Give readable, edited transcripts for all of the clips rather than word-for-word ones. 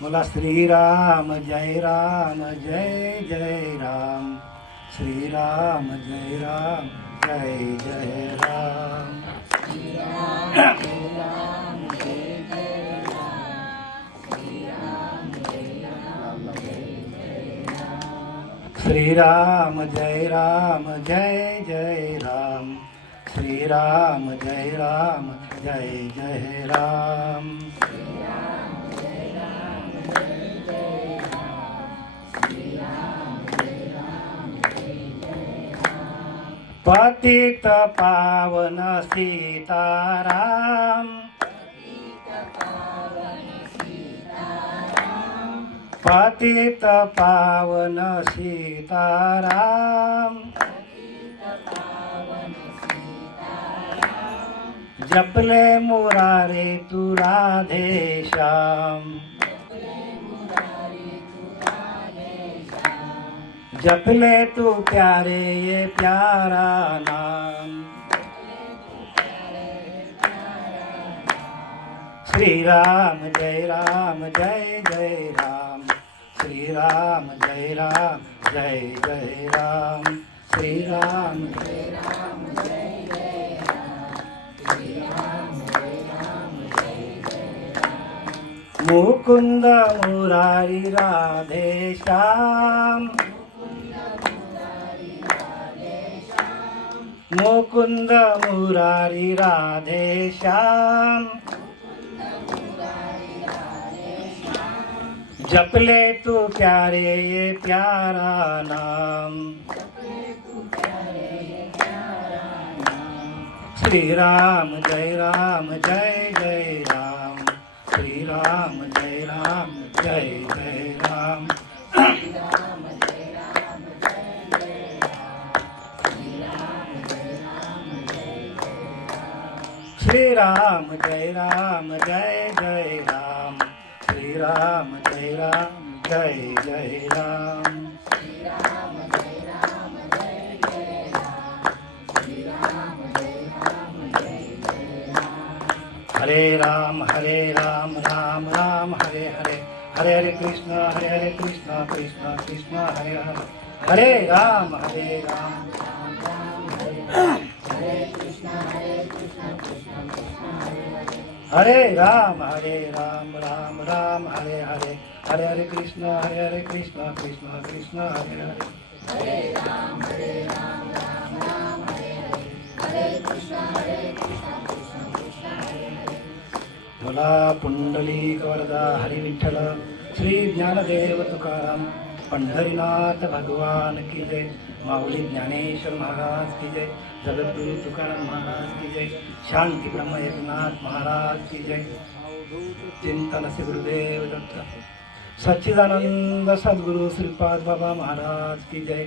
बोला श्रीराम जय राम जय जय राम, श्रीराम जय राम जय जय राम, श्रीराम जय राम जय जय राम, श्रीराम जय राम जय जय राम, पतित पावन सीताराम, पतित पावन सीताराम, जपले मुरारे तू राधे श्याम, जपले तू प्यारे ये प्यारा नाम, श्री राम जय जय राम, श्री राम जय जय राम, श्री राम जय जय राम, श्री राम जय जय राम, मुकुंद मुरारी राधे श्याम, मुकुंद मुरारी राधे श्याम, जपले तू प्यारे ये प्यारा नाम, श्री राम जय जय राम, श्री राम जय जय राम, श्री राम जय जय राम, श्री राम जय जय राम, हरे राम राम राम हरे हरे, हरे हरे कृष्ण कृष्ण कृष्ण हरे हरे, हरे राम हरे राम राम राम हरे हरे, हरे हरे कृष्ण कृष्ण कृष्ण हरे हरे, हरे राम राम राम हरे हरे, हरे कृष्ण कृष्ण कृष्ण हरे हरे, बोला पुंडलिक वरदा हरी विठ्ठल, श्री ज्ञानदेव तुकाराम, पंढरीनाथ भगवान की जय, माऊली ज्ञानेश्वर महाराज की जय, जगद्गुरु तुकाराम महाराज की जय, शांती ब्रह्म एकनाथ महाराज की जय, चिंतन से गुरुदेव दत्त, सच्चिदानंद सद्गुरु श्रीपाद बाबा महाराज की जय,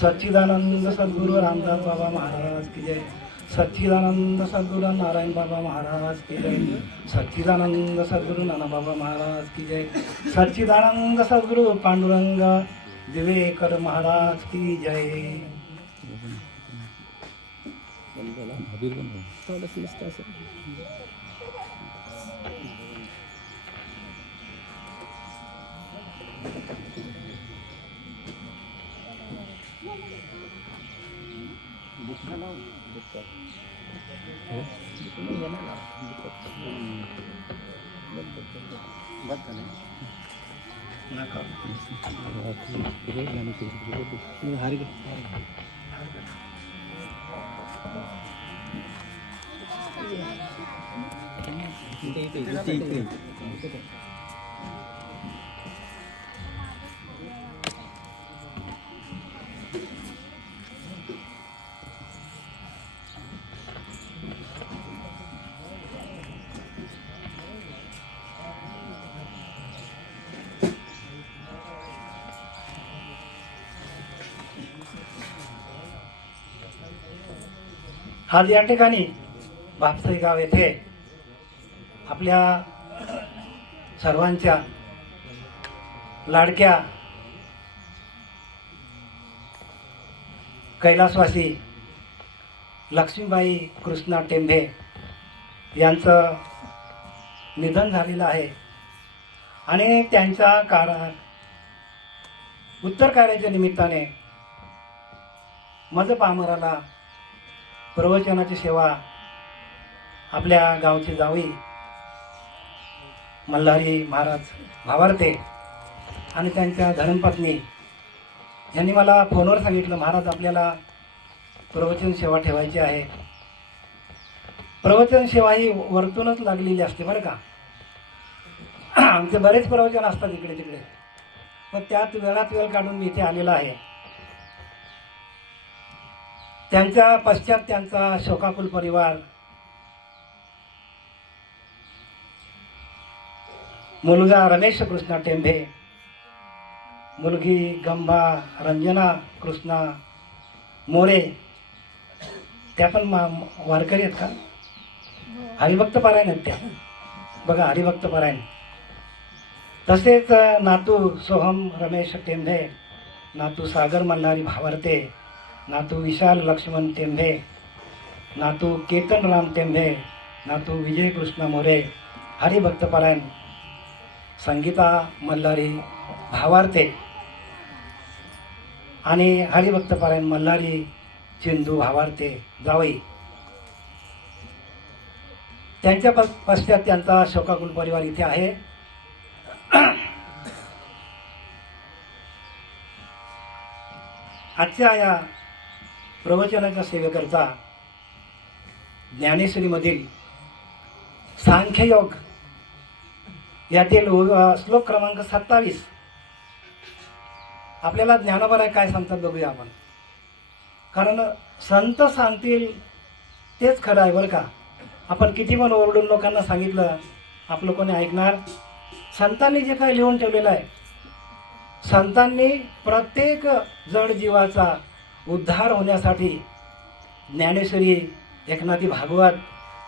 सच्चिदानंद सद्गुरु रामदास बाबा महाराज की जय, सच्चिदानंद सद्गुरु नारायण बाबा महाराज की जय, सच्चिदानंद सद्गुरु नाना बाबा महाराज की जय, सच्चिदानंद सद्गुरु पांडुरंग दिवेकर महाराज की जय. आज या ठिकाणी भापसई गाव येथे आपल्या सर्वांच्या लाडक्या कैलासवासी लक्ष्मीबाई कृष्णा टेंभे यांचं निधन झालेलं आहे. आणि त्यांच्या उत्तर कार्याच्या निमित्ताने मज पामराला प्रवचनाची सेवा आपल्या गावची जावी मल्हारी महाराज भावारते आणि त्यांच्या धर्मपत्नी यांनी मला फोनवर सांगितलं, महाराज आपल्याला प्रवचन सेवा ठेवायची आहे. प्रवचन सेवा ही वरतूनच लागलेली असते बरं का. आमचे बरेच प्रवचन असतात इकडे तिकडे, पण त्यात वेळात वेळ काढून मी इथे आलेला आहे. त्यांच्या पश्चात त्यांचा शोकाकुल परिवार, मुलगा रमेश कृष्णा टेंभे, मुलगी गंभा रंजना कृष्णा मोरे, त्या पण वारकरी आहेत का? हरिभक्त पारायण आहेत त्या बघा, हरिभक्त पारायण. तसेच नातू सोहम रमेश टेंभे, नातू सागर मल्हारी भावारते, नातू विशाल लक्ष्मण टेंभे, नातू केतन राम टेंभे, नातू विजय कृष्ण मोरे, हरिभक्त पारायण. संगीता मल्हारी भावारते आणि हरिभक्त पारायण मल्हारी चिंदू भावारते जावई. त्यांच्या पश्चात त्यांचा शोकाकुल परिवार इथे आहे. आजच्या या प्रवचनाच्या सेवेकरता ज्ञानेश्वरीमधील सांख्ययोग यातील श्लोक क्रमांक 27 आपल्याला ज्ञानोबा काय सांगतात बघूया आपण. कारण संत सांगतील तेच खरं आहे बरं का. आपण किती पण ओरडून लोकांना सांगितलं आपलं कोणी ऐकणार. संतांनी जे काय लिहून ठेवलेलं आहे, संतांनी प्रत्येक जड जीवाचा उद्धार होण्यासाठी ज्ञानेश्वरी, एकनाथी भागवत,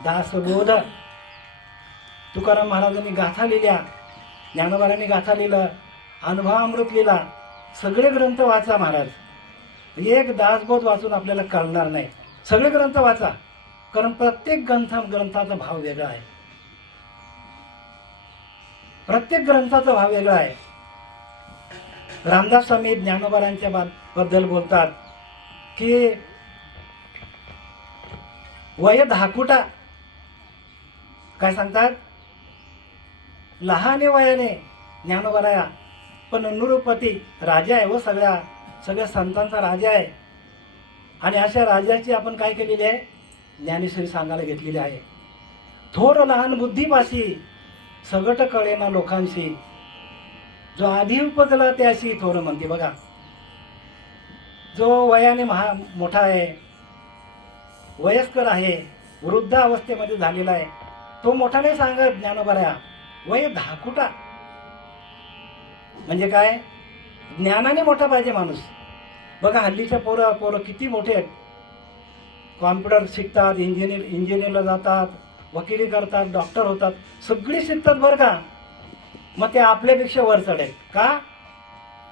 दासबोध, तुकाराम महाराजांनी गाथा लिहिल्या, ज्ञानोबांनी गाथा लिहिलं, अनुभवामृत लिहिला. सगळे ग्रंथ वाचा महाराज. एक दासबोध वाचून आपल्याला कळणार नाही. सगळे ग्रंथ वाचा, कारण प्रत्येक ग्रंथाचा भाव वेगळा आहे. प्रत्येक ग्रंथाचा भाव वेगळा आहे. रामदास स्वामी ज्ञानोबांच्या बद्दल बोलतात की वय धाकुटा, काय सांगतात, लहाने वयाने ज्ञानोबा, पण नृपती राजा आहे व सगळ्या संतांचा राजा आहे. आणि अशा राजाची आपण काय केलेली आहे, ज्ञानेश्वरी सांगायला घेतलेली आहे. थोर लहान बुद्धीपाशी सगट कळेना लोकांशी, जो आधी उपजला त्याशी थोर म्हणते बघा. जो वयाने मोठा आहे, वयस्कर आहे, वृद्ध अवस्थेमध्ये झालेला आहे, तो मोठा नाही सांगत ज्ञानोबा. वय धाकुटा म्हणजे काय, ज्ञानाने मोठा पाहिजे माणूस. बघा हल्लीच्या पोरं किती मोठे आहेत. कॉम्प्युटर शिकतात, इंजिनियरला जातात, वकिली करतात, डॉक्टर होतात, सगळी शिकतात बरं का. मग ते आपल्यापेक्षा वर चढेल का.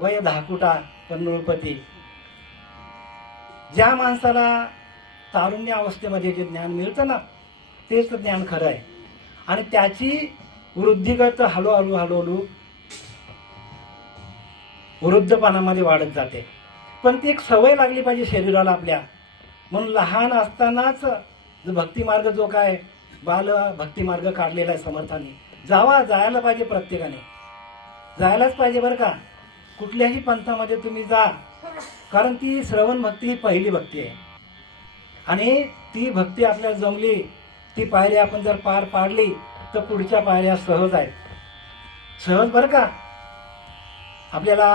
वय धाकुटा पण नृपती. ज्या माणसाला तारुण्य अवस्थेमध्ये जे ज्ञान मिळतं ना, तेच ज्ञान खरं आहे. आणि त्याची वृद्धिगत हळूहळू वृद्धपणामध्ये वाढत जाते. पण ती एक सवय लागली पाहिजे शरीराला आपल्या. म्हणून लहान असतानाच भक्तिमार्ग जो काय बाल भक्तिमार्ग काढलेला आहे समर्थांनी, जायला पाहिजे. प्रत्येकाने जायलाच पाहिजे बरं का. कुठल्याही पंथामध्ये तुम्ही जा, कारण ती श्रवण भक्ती ही पहिली भक्ती आहे. आणि ती भक्ती आपल्याला जमली, ती पायरी आपण जर पार पाडली तर पुढच्या पायऱ्या सहज आहेत, सहज बरं का. आपल्याला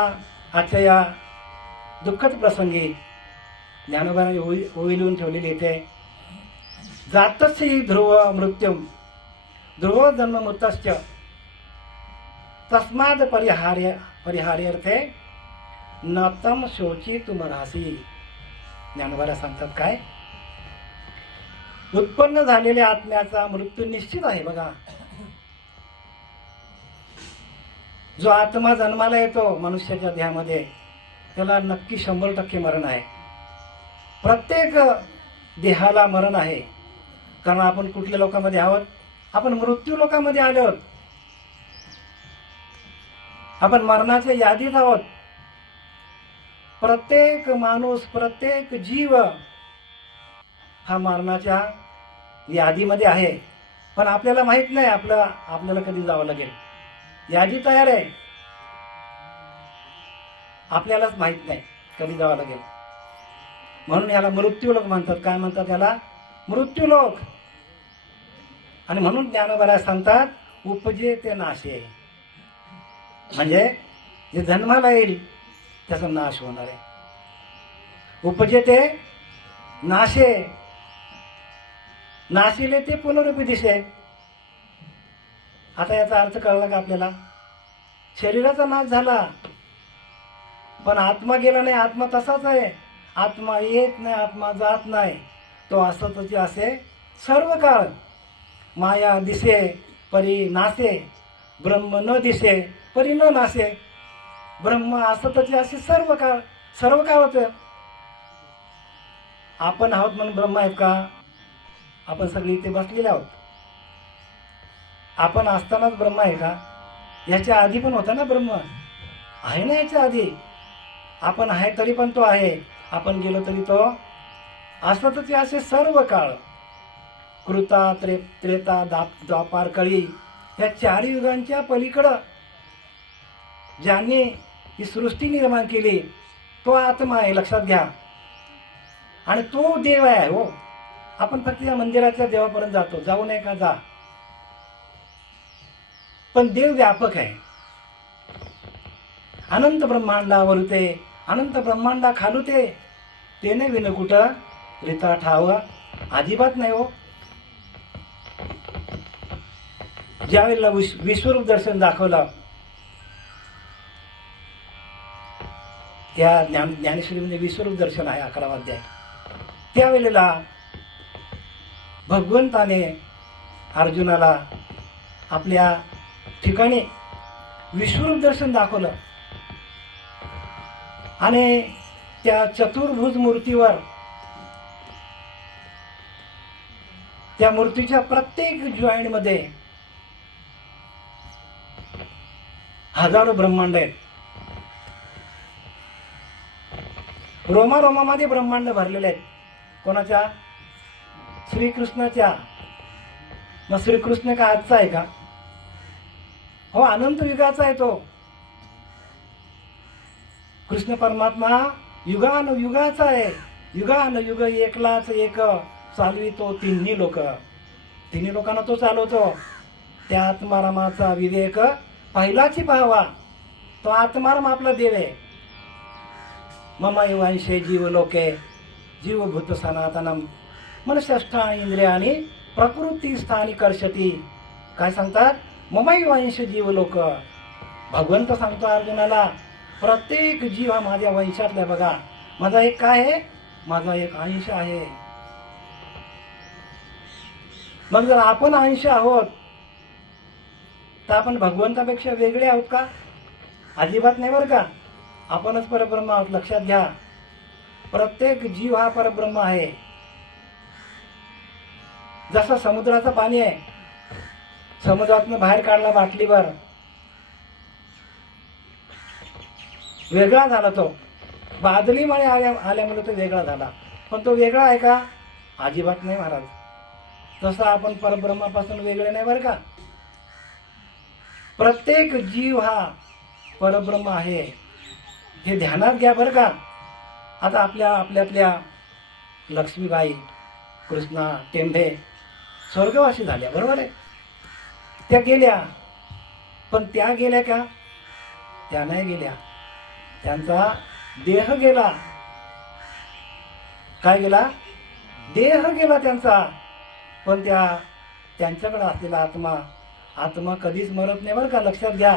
आजच्या या दुःखद प्रसंगी ज्ञानोबांनी ओवी लिहून ठेवलेली इथे, जातच ही ध्रुव मृत्युम ध्रुव जन्म मृतश्च तस्माद परिहार्यर्थे नतम शोची तुमरासी. ज्ञानोबा सांगतात काय, उत्पन्न झालेल्या आत्म्याचा मृत्यू निश्चित आहे बघा. जो आत्मा जन्माला येतो मनुष्याच्या देहामध्ये, त्याला नक्की 100% मरण आहे. प्रत्येक देहाला मरण आहे. कारण आपण कुठल्या लोकांमध्ये आहोत, आपण मृत्यू लोकांमध्ये आलो आहोत. आपण मरणाच्या यादीत आहोत. प्रत्येक माणूस, प्रत्येक जीव हा मरणाच्या यादीमध्ये आहे. पण आपल्याला माहित नाही आपल्याला कधी जावं लागेल. यादी तयार आहे, आपल्यालाच माहित नाही कधी जावं लागेल. म्हणून याला मृत्यूलोक म्हणतात. काय म्हणतात याला? मृत्यूलोक. आणि म्हणून ज्ञानोबा सांगतात, उपजे ते नाशे. म्हणजे जे जन्माला येईल त्याचा नाश होणार आहे. उपजे ते नाशे, नाशिले ते पुनरुपी दिशे. आता याचा अर्थ कळला का आपल्याला? शरीराचा नाश झाला पण आत्मा गेला नाही. आत्मा तसाच आहे. आत्मा येत नाही, आत्मा जात नाही. तो असतच असे सर्व काळ. माया दिसे परी नासे, ब्रह्म न दिसे परी न नासे. ब्रह्म असतच असे सर्व काळ. सर्व काळ होतं. आपण आहोत म्हणून ब्रह्म आहेत का? आपण सगळे इथे बसलेले आहोत. आपण असतानाच ब्रह्म आहे का? याच्या आधी पण होता ना ब्रह्म. आहे ना याच्या आधी. आपण आहे तरी पण तो आहे. आपण गेलो तरी तो असतच असे सर्व काळ. कृता, त्रेता, द्वापार कळी या चारी युगांच्या पलीकडं ज्यांनी ही सृष्टी निर्माण केली तो आत्मा आहे. लक्षात घ्या. आणि तो देव आहे. हो, आपण फक्त या मंदिराच्या देवापर्यंत जातो. जाऊ नये का? जा. पण देव व्यापक आहे. अनंत ब्रह्मांडावरते, अनंत ब्रह्मांडा खालुते, तेने विन कुठं रिता ठाव. अजिबात नाही. हो, ज्यावेळेला विश्वरूप दर्शन दाखवलं, त्या ज्ञानेश्वरीमध्ये विश्वरूप दर्शन आहे 11वा अध्याय. त्यावेळेला भगवंताने अर्जुनाला आपल्या ठिकाणी विश्वरूप दर्शन दाखवलं. आणि त्या चतुर्भुज मूर्तीवर, त्या मूर्तीच्या प्रत्येक जॉईंटमध्ये हजारो ब्रह्मांड आहेत. रोमारोमामध्ये ब्रह्मांड भरलेले आहेत. कोणाच्या? श्रीकृष्णाच्या. मग श्रीकृष्ण का आजचा आहे का? हो, अनंत युगाचा आहे तो. कृष्ण परमात्मा युगानुयुगाचा आहे. युगानुयुग एकलाच एक चालवितो तिन्ही लोक. तिन्ही लोकांना तो चालवतो. त्या आत्मारामाचा विवेक पहिलाची पाहावा. तो आत्माराम आपला देव आहे. मम एवांशे जीव लोके जीवभूत सनातनम मनष्ठानी इंद्रियानी प्रकृती स्थानी कर्षती. काय सांगतात? मम एवांश जीव लोक. भगवंत सांगतो अर्जुनाला, प्रत्येक जीव हा माझ्या वंशातला. बघा, माझा एक काय आहे? माझा एक अंश आहे. मग जर आपण अंश आहोत तर आपण भगवंतापेक्षा वेगळे आहोत का? अजिबात नाही बरं का. आपणच परब्रह्म आहोत. लक्षात घ्या. प्रत्येक जीव हा परब्रह्म आहे. जसं समुद्राचं पाणी आहे, समुद्रातून बाहेर काढला बाटलीवर, वेगळा झाला तो. बादलीमुळे आल्यामुळे तो वेगळा झाला. पण तो वेगळा आहे का? अजिबात नाही महाराज. तसं आपण परब्रह्मापासून वेगळे नाही बरं का. प्रत्येक जीव हा परब्रह्म आहे, हे ध्यानात घ्या बरं का. आता आपल्यातल्या लक्ष्मीबाई, कृष्णा टेंभे स्वर्गवासी झाल्या, बरोबर आहे. त्या गेल्या, पण त्या गेल्या का? त्या नाही गेल्या. त्यांचा देह गेला. काय गेला? देह गेला त्यांचा. पण त्यांच्याकडे असलेला आत्मा कधीच मरत नाही बरं का. लक्षात घ्या.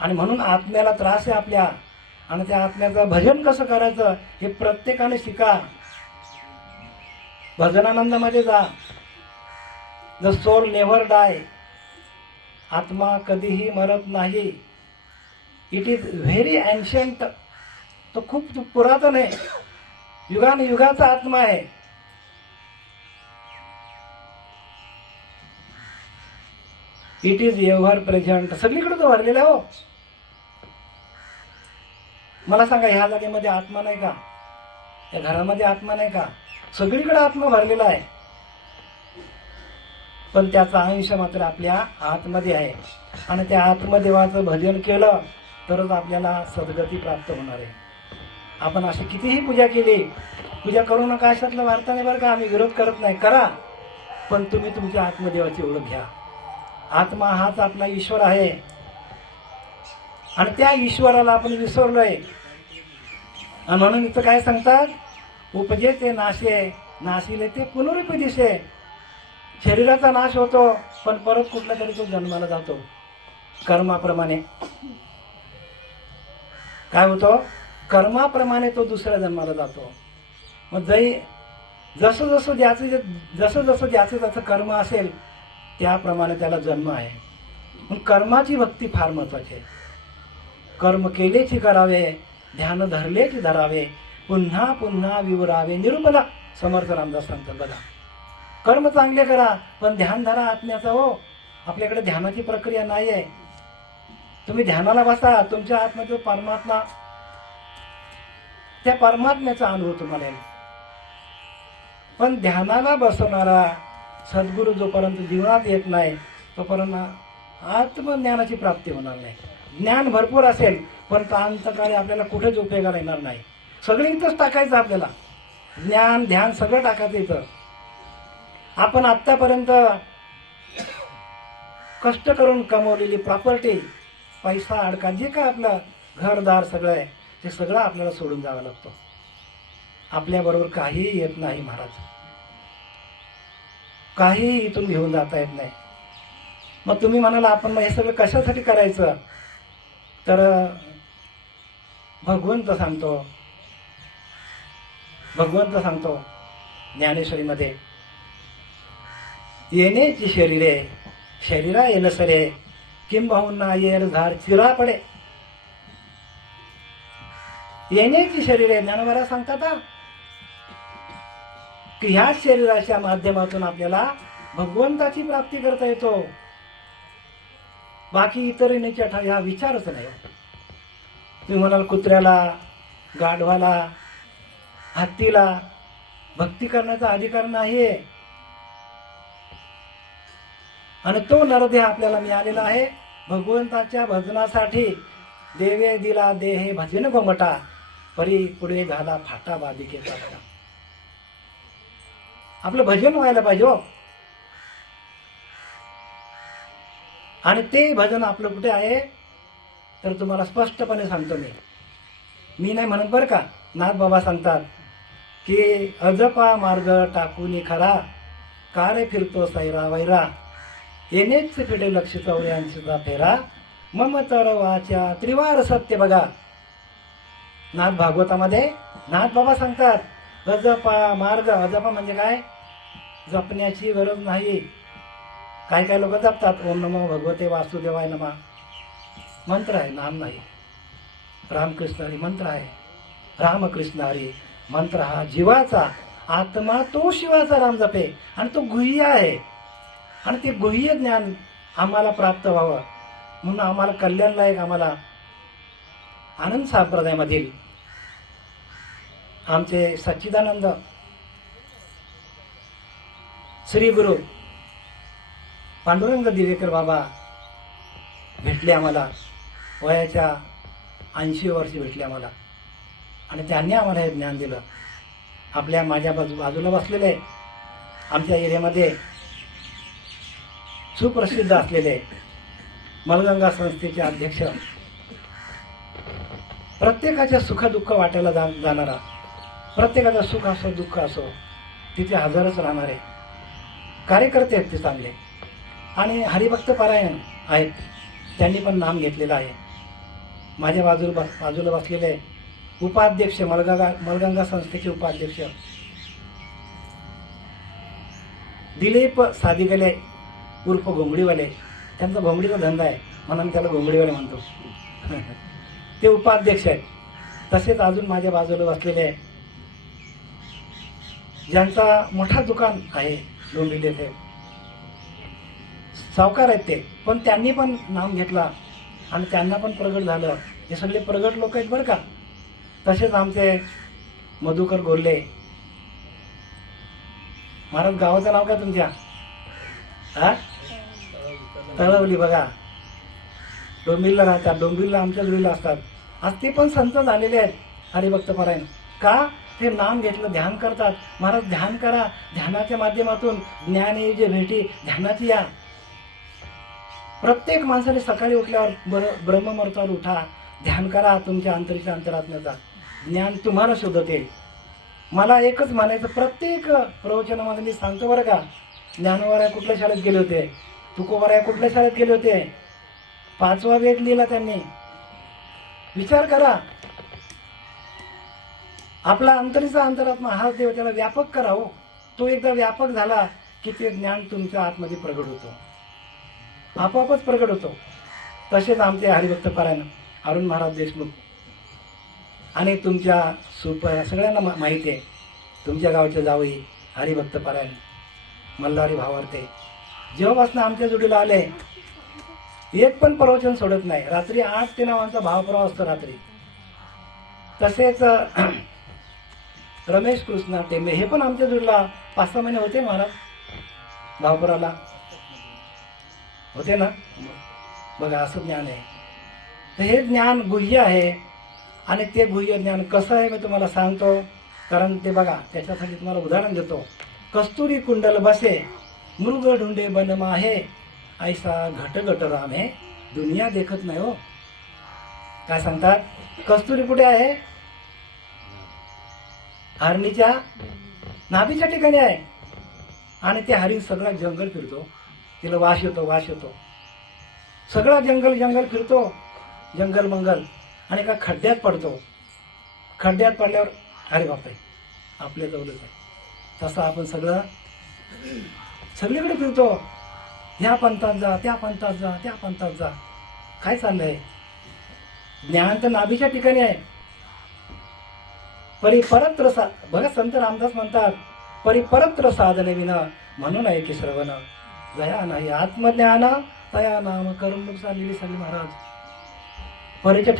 आणि म्हणून आत्म्याला त्रास आहे आपल्या. आणि त्या आत्म्याचं भजन कसं करायचं हे प्रत्येकाने शिका. भजनानंदामध्ये जा. द सोल नेव्हर डाय. आत्मा कधीही मरत नाही. It is very ancient. तो खूप पुरातन आहे. युगाचा आत्मा आहे. It is ever present. सगळीकडे तो भरलेला हो. मला सांगा, ह्या जागेमध्ये आत्मा नाही का? या घरामध्ये आत्मा नाही का? सगळीकडे आत्मा भरलेला आहे, पण त्याचा अंश मात्र आपल्या आतमध्ये आहे. आणि त्या आत्मदेवाचं भजन केलं तरच आपल्याला सद्गती प्राप्त होणार आहे. आपण अशी कितीही पूजा केली, पूजा करू नका अशातलं वार्ता नाही बरं का, आम्ही विरोध करत नाही, करा, पण तुम्ही तुमच्या आत्मदेवाची ओळख घ्या. आत्मा हाच आपला ईश्वर आहे, आणि त्या ईश्वराला आपण विसरलोय. आणि म्हणून इथं काय सांगतात, उपजे ते नाशे, नाशिले ते पुनरुपदिशे. शरीराचा नाश होतो, पण परत कुठला तरी तो जन्माला जातो कर्माप्रमाणे. काय होतो? कर्माप्रमाणे तो दुसऱ्या जन्माला जातो. मग जसं जसं ज्याचं कर्म असेल त्याप्रमाणे त्याला जन्म आहे. मग कर्माची भक्ती फार महत्वाची आहे. कर्म केलेची करावे, ध्यान धरलेची धरावे, पुन्हा पुन्हा विवरावे निरुपदा. समर्थ रामदास सांगतात बघा, कर्म चांगले करा, पण ध्यान धरा आत्म्याचा. हो, आपल्याकडे ध्यानाची प्रक्रिया नाही आहे. तुम्ही ध्यानाला बसा, तुमच्या आत्म्याचा परमात्मा, त्या परमात्म्याचा अनुभव तुम्हाला येईल. पण ध्यानाला बसवणारा सद्गुरू जोपर्यंत जीवनात येत नाही तोपर्यंत आत्मज्ञानाची प्राप्ती होणार नाही. ज्ञान भरपूर असेल, पण अंतकाळी आपल्याला कुठेच उपयोगाला येणार नाही. सगळं इथंच टाकायचं आपल्याला, ज्ञान ध्यान सगळं टाकायचं इथं. आपण आत्तापर्यंत कष्ट करून कमवलेली प्रॉपर्टी, पैसा, अडका, जे काय आपलं घरदार सगळं आहे, ते सगळं आपल्याला सोडून जावं लागतं. आपल्याबरोबर काहीही येत नाही महाराज, काहीही इथून घेऊन जाता येत नाही. मग तुम्ही म्हणाल आपण हे सगळं कशासाठी करायचं, तर भगवंत सांगतो ज्ञानेश्वरीमध्ये, येण्याची शरीरे शरीरा येन सरे, किंबहुना येर झार चिरा पडे. येण्याची शरीरे ज्ञानोबा सांगतात की ह्या शरीराच्या माध्यमातून आपल्याला भगवंताची प्राप्ती करता येतो. बाकी इतर येण्याची हा विचारच नाही. तुम्ही म्हणाल कुत्र्याला, गाढवाला, हत्तीला भक्ती करण्याचा अधिकार नाही, आणि तो नरदेह आपल्याला मिळालेला आहे भगवंताच्या भजनासाठी. देवे दिला देहे भजन गोमटा, परी पुढे झाला फाटा बाधिकेचा. आपलं भजन व्हायला पाहिजे हो. आणि ते भजन आपलं कुठे आहे, तर तुम्हाला स्पष्टपणे सांगतो मी नाही म्हणत बरं का. नाथ बाबा सांगतात की अजपा मार्ग टाकून खरा, कारे फिरतो सैरा वैरा, येणेच फिटे लक्ष चौऱ्यांचा फेरा, मम तर वाच्या त्रिवार सत्य. बघा नाथ भागवतामध्ये नाथ बाबा सांगतात अजपा मार्ग. अजपा म्हणजे काय? जपण्याची गरज नाही. काही काही लोक जपतात, ओम नमो भगवते वासुदेवाय नमः मंत्र आहे, नाम नाही. रामकृष्ण हरी मंत्र आहे, रामकृष्ण हरी मंत्र हा जीवाचा आत्मा, तो शिवाचा राम जपे, आणि तो गुह्य आहे. आणि ते गुह्य ज्ञान आम्हाला प्राप्त व्हावं म्हणून आम्हाला कल्याणलायक, आम्हाला आनंद संप्रदायामधील आमचे सच्चिदानंद श्री गुरु पांडुरंग दिवेकर बाबा भेटले आम्हाला. वयाच्या 80 वर्षी भेटले आम्हाला, आणि त्यांनी आम्हाला हे ज्ञान दिलं. माझ्या बाजूला बसलेले आमच्या एरियामध्ये सुप्रसिद्ध असलेले मलगंगा संस्थेचे अध्यक्ष, प्रत्येकाच्या सुखदुःख वाटायला जाणारा, प्रत्येकाचं सुख असो दुःख असो तिथे हजरच राहणारे कार्यकर्ते आहेत ते चांगले. आणि हरिभक्त पारायण आहेत, त्यांनी पण नाम घेतलेलं आहे. माझ्या बाजूला बसलेले उपाध्यक्ष, मलगंगा संस्थेचे उपाध्यक्ष दिलीप सादिगले उर्फ घोंगडीवाले. त्यांचा घोंगडीचा धंदा आहे म्हणून त्याला घोंगडीवाले म्हणतो. ते उपाध्यक्ष आहेत. तसेच अजून माझ्या बाजूला बसलेले ज्यांचा मोठा दुकान आहे डोंबिवली येथे, सावकार आहेत ते, पण त्यांनी पण नाम घेतला आणि त्यांना पण प्रगट झालं. हे सगळे प्रगट लोक आहेत बरं का. तसेच आमचे मधुकर गोल्ले महाराज, गावाचं नाव काय तुमच्या? हा, तळवली. बघा, डोंबिवलीला राहतात, डोंबिवलीला आमच्या जोडीला असतात. आज ते पण संत झालेले आहेत हरिभक्त परायण. का? ते नाम घेतलं, ध्यान करतात. महाराज ध्यान करा, ध्यानाच्या माध्यमातून ज्ञान येईल, जे भेटी ध्यानाची या. प्रत्येक माणसाने सकाळी उठल्यावर ब्रह्ममुहूर्तावर उठा, ध्यान करा, तुमच्या अंतरीच्या अंतरात्म्याचा ज्ञान तुम्हाला शोधत येईल. मला एकच म्हणायचं, प्रत्येक प्रवचनामध्ये मी सांगतो बरं का, ज्ञानोबा कुठल्या शाळेत गेले होते, तुकोबा कुठल्या शाळेत गेले होते, 5वा वेद लिहिला त्यांनी. विचार करा, आपला अंतरीचा अंतरात्मा हा देव, त्याला व्यापक करा हो. तो एकदा व्यापक झाला की ते ज्ञान तुमच्या आतमध्ये प्रगट होतो, आपोआपच प्रगट होतो. तसेच आमचे हरिभक्त परायण अरुण महाराज देशमुख आणि तुमच्या सगळ्यांना माहिती आहे, तुमच्या गावच्या जावई हरिभक्त परायण मल्हारी भावार्थे जेव्हापासून आमच्या जोडीला आले, एक पण प्रवचन सोडत नाही. रात्री 8 ते 9 आमचा भावप्रवाह असतो रात्री. तसेच रमेश कृष्णा टेंबे हे पण आमच्या जोडीला 5-6 महिने होते महाराज, भावपुराला होते ना. बघा, असं ज्ञान आहे. तर हे ज्ञान गुह्य आहे. आणि ते गुह्य ज्ञान कसं आहे मी तुम्हाला सांगतो. कारण ते बघा, त्याच्यासाठी तुम्हाला उदाहरण देतो. कस्तुरी कुंडल बसे मृग ढुंडे बनमा आहे, ऐसा घट घट राम है दुनिया देखत नाही हो. काय सांगतात? कस्तुरी कुठे आहे? हरणीच्या नाभीच्या ठिकाणी आहे. आणि ते हरिण सगळं जंगल फिरतो, तिला वास येतो, वास येतो, सगळं जंगल फिरतो, जंगल मंगल. आणि एका खड्ड्यात पडतो. खड्ड्यात पडल्यावर अरे बापरे, आपल्या जवळच आहे. तसं आपण सगळीकडे फिरतो, ह्या पंथात जा, त्या पंथात जा, त्या पंथात जा. काय चाललंय? ज्ञान तर नाभीच्या ठिकाणी आहे. परिपरत्र बघा, संत रामदास म्हणतात, परिपरत्र साधने विना म्हणून आहे की श्रवण जया नाही आत्मज्ञान तया नाम करून चाललेली सगळी महाराज. परीच्या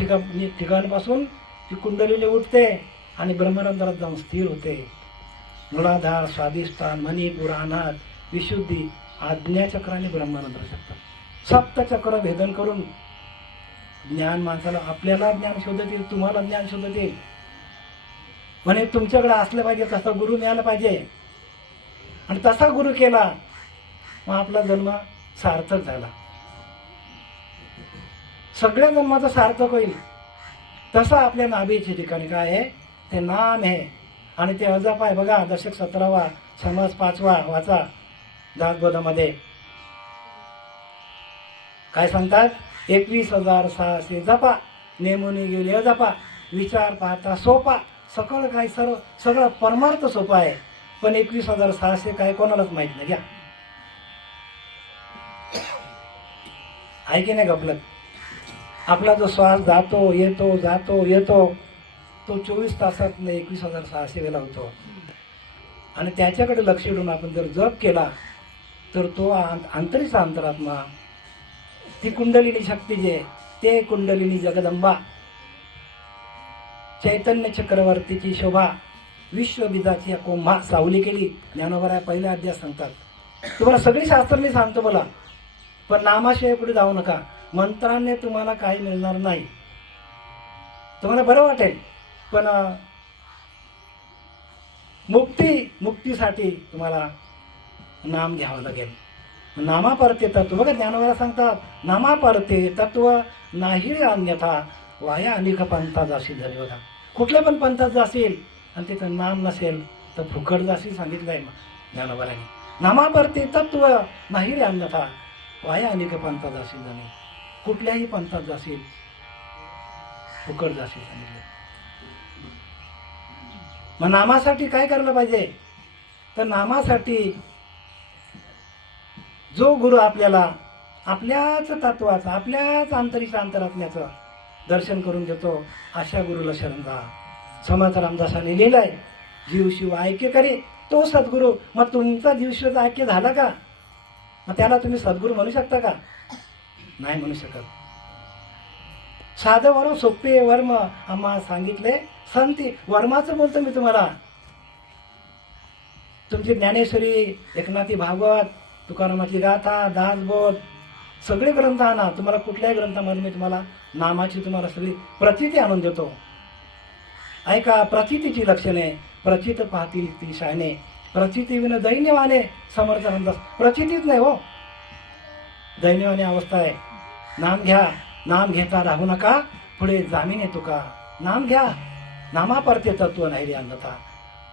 ठिकाणपासून ती कुंडलीने उठते आणि ब्रह्मरंध्रात जाऊन स्थिर होते. मूलाधार, स्वाधिष्ठान, मणिपूर, अनाथ, विशुद्धी, आज्ञाचक्राने ब्रह्मरंध्र शकतात. सप्तचक्र भेदन करून ज्ञान माणसाला, आपल्याला ज्ञान शोधत येईल, तुम्हाला ज्ञान शोधत येईल. म्हणे तुमच्याकडे असलं पाहिजे, तसा गुरु मिळाला पाहिजे. आणि तसा गुरु केला मग आपला जन्म सार्थक झाला, सगळ्या जन्माचा सार्थक होईल. तसं आपल्या नाभीच्या ठिकाणी काय आहे? ते नाम आहे. आणि ते अजप आहे. बघा, दशक 17वा, समाज 5वा वाचा दासबोधामध्ये. काय सांगतात? 21,600 जपा, नेमुनी गेले अजपा, विचार पाहता सोपा. सगळं काय, सगळं परमार्थ सोपा आहे. पण 21,600 काय कोणालाच माहित नाही. घ्या, आहे की नाही गपलत? आपला जो श्वास जातो येतो जातो येतो, तो 24 तासात 21,600 वेळा होतो. आणि त्याच्याकडे लक्ष ठेवून आपण जर जप केला तर तो अंतरीचा अंतरात्मा, ती कुंडलिनी शक्ती जे, ते कुंडलिनी जगदंबा, चैतन्य चक्रवर्तीची शोभा, विश्वबीजाची कोम्हा सावली केली. ज्ञानोबा पहिल्या अध्याय सांगतात. तुम्हाला सगळी शास्त्रांनी सांगतो बोला, पण नामाशिवाय पुढे जाऊ नका. मंत्रांनी तुम्हाला काही मिळणार नाही. तुम्हाला बरं वाटेल, पण मुक्तीसाठी तुम्हाला नाम घ्यावं लागेल. नामापरते तत्व, बघा ज्ञानोबा सांगतात, नामापरते तत्व नाही अन्यथा वाया अनेक पंथात जाशील झाले. बघा, कुठल्या पण पंथात जाशील आणि तिथं नाम नसेल तर फुकट जाशील सांगितलंय ज्ञानोबाने. नामापरते तत्व नाही रे अन्यथा वाया अनेक पंथात जाशील झाले. कुठल्याही पंथात जाशील फुकट जाशील सांगितलं. मग नामासाठी काय करायला पाहिजे? तर नामासाठी जो गुरु आपल्याला आपल्याच तत्वाचं, आपल्याच अंतरीच्या अंतरात्म्याचं दर्शन करून देतो, अशा गुरुला शरण जा. समर्थ रामदासाने लिहिलंय, जीव शिव ऐक्य करे तो सद्गुरू. मग तुमचा जीव शिव ऐक्य झाला का? मग त्याला तुम्ही सद्गुरू म्हणू शकता का? नाही म्हणू शकत. साधं वरून सोपे वर्म आम्हा सांगितले, संती वर्माचं बोलतो मी तुम्हाला. तुमची ज्ञानेश्वरी, एकनाथी भागवत, तुकारामाची गाथा, दासबोध सगळे ग्रंथ आणा. तुम्हाला कुठल्याही ग्रंथामध्ये मी तुम्हाला नामाची तुम्हाला सगळी प्रचिती आणून देतो. ऐका, प्रचितीची लक्षणे. प्रचित पाहतील ती शाने, प्रचिती विन दैन्यवाने. समर्थ रामदास. प्रचितीच नाही हो, दैन्यवाने अवस्था आहे. नाम घ्या, नाम घेता राहू नका, पुढे जामीन आहे तुका. नाम घ्या, नामापरते तत्व नाही रे अन्यथा.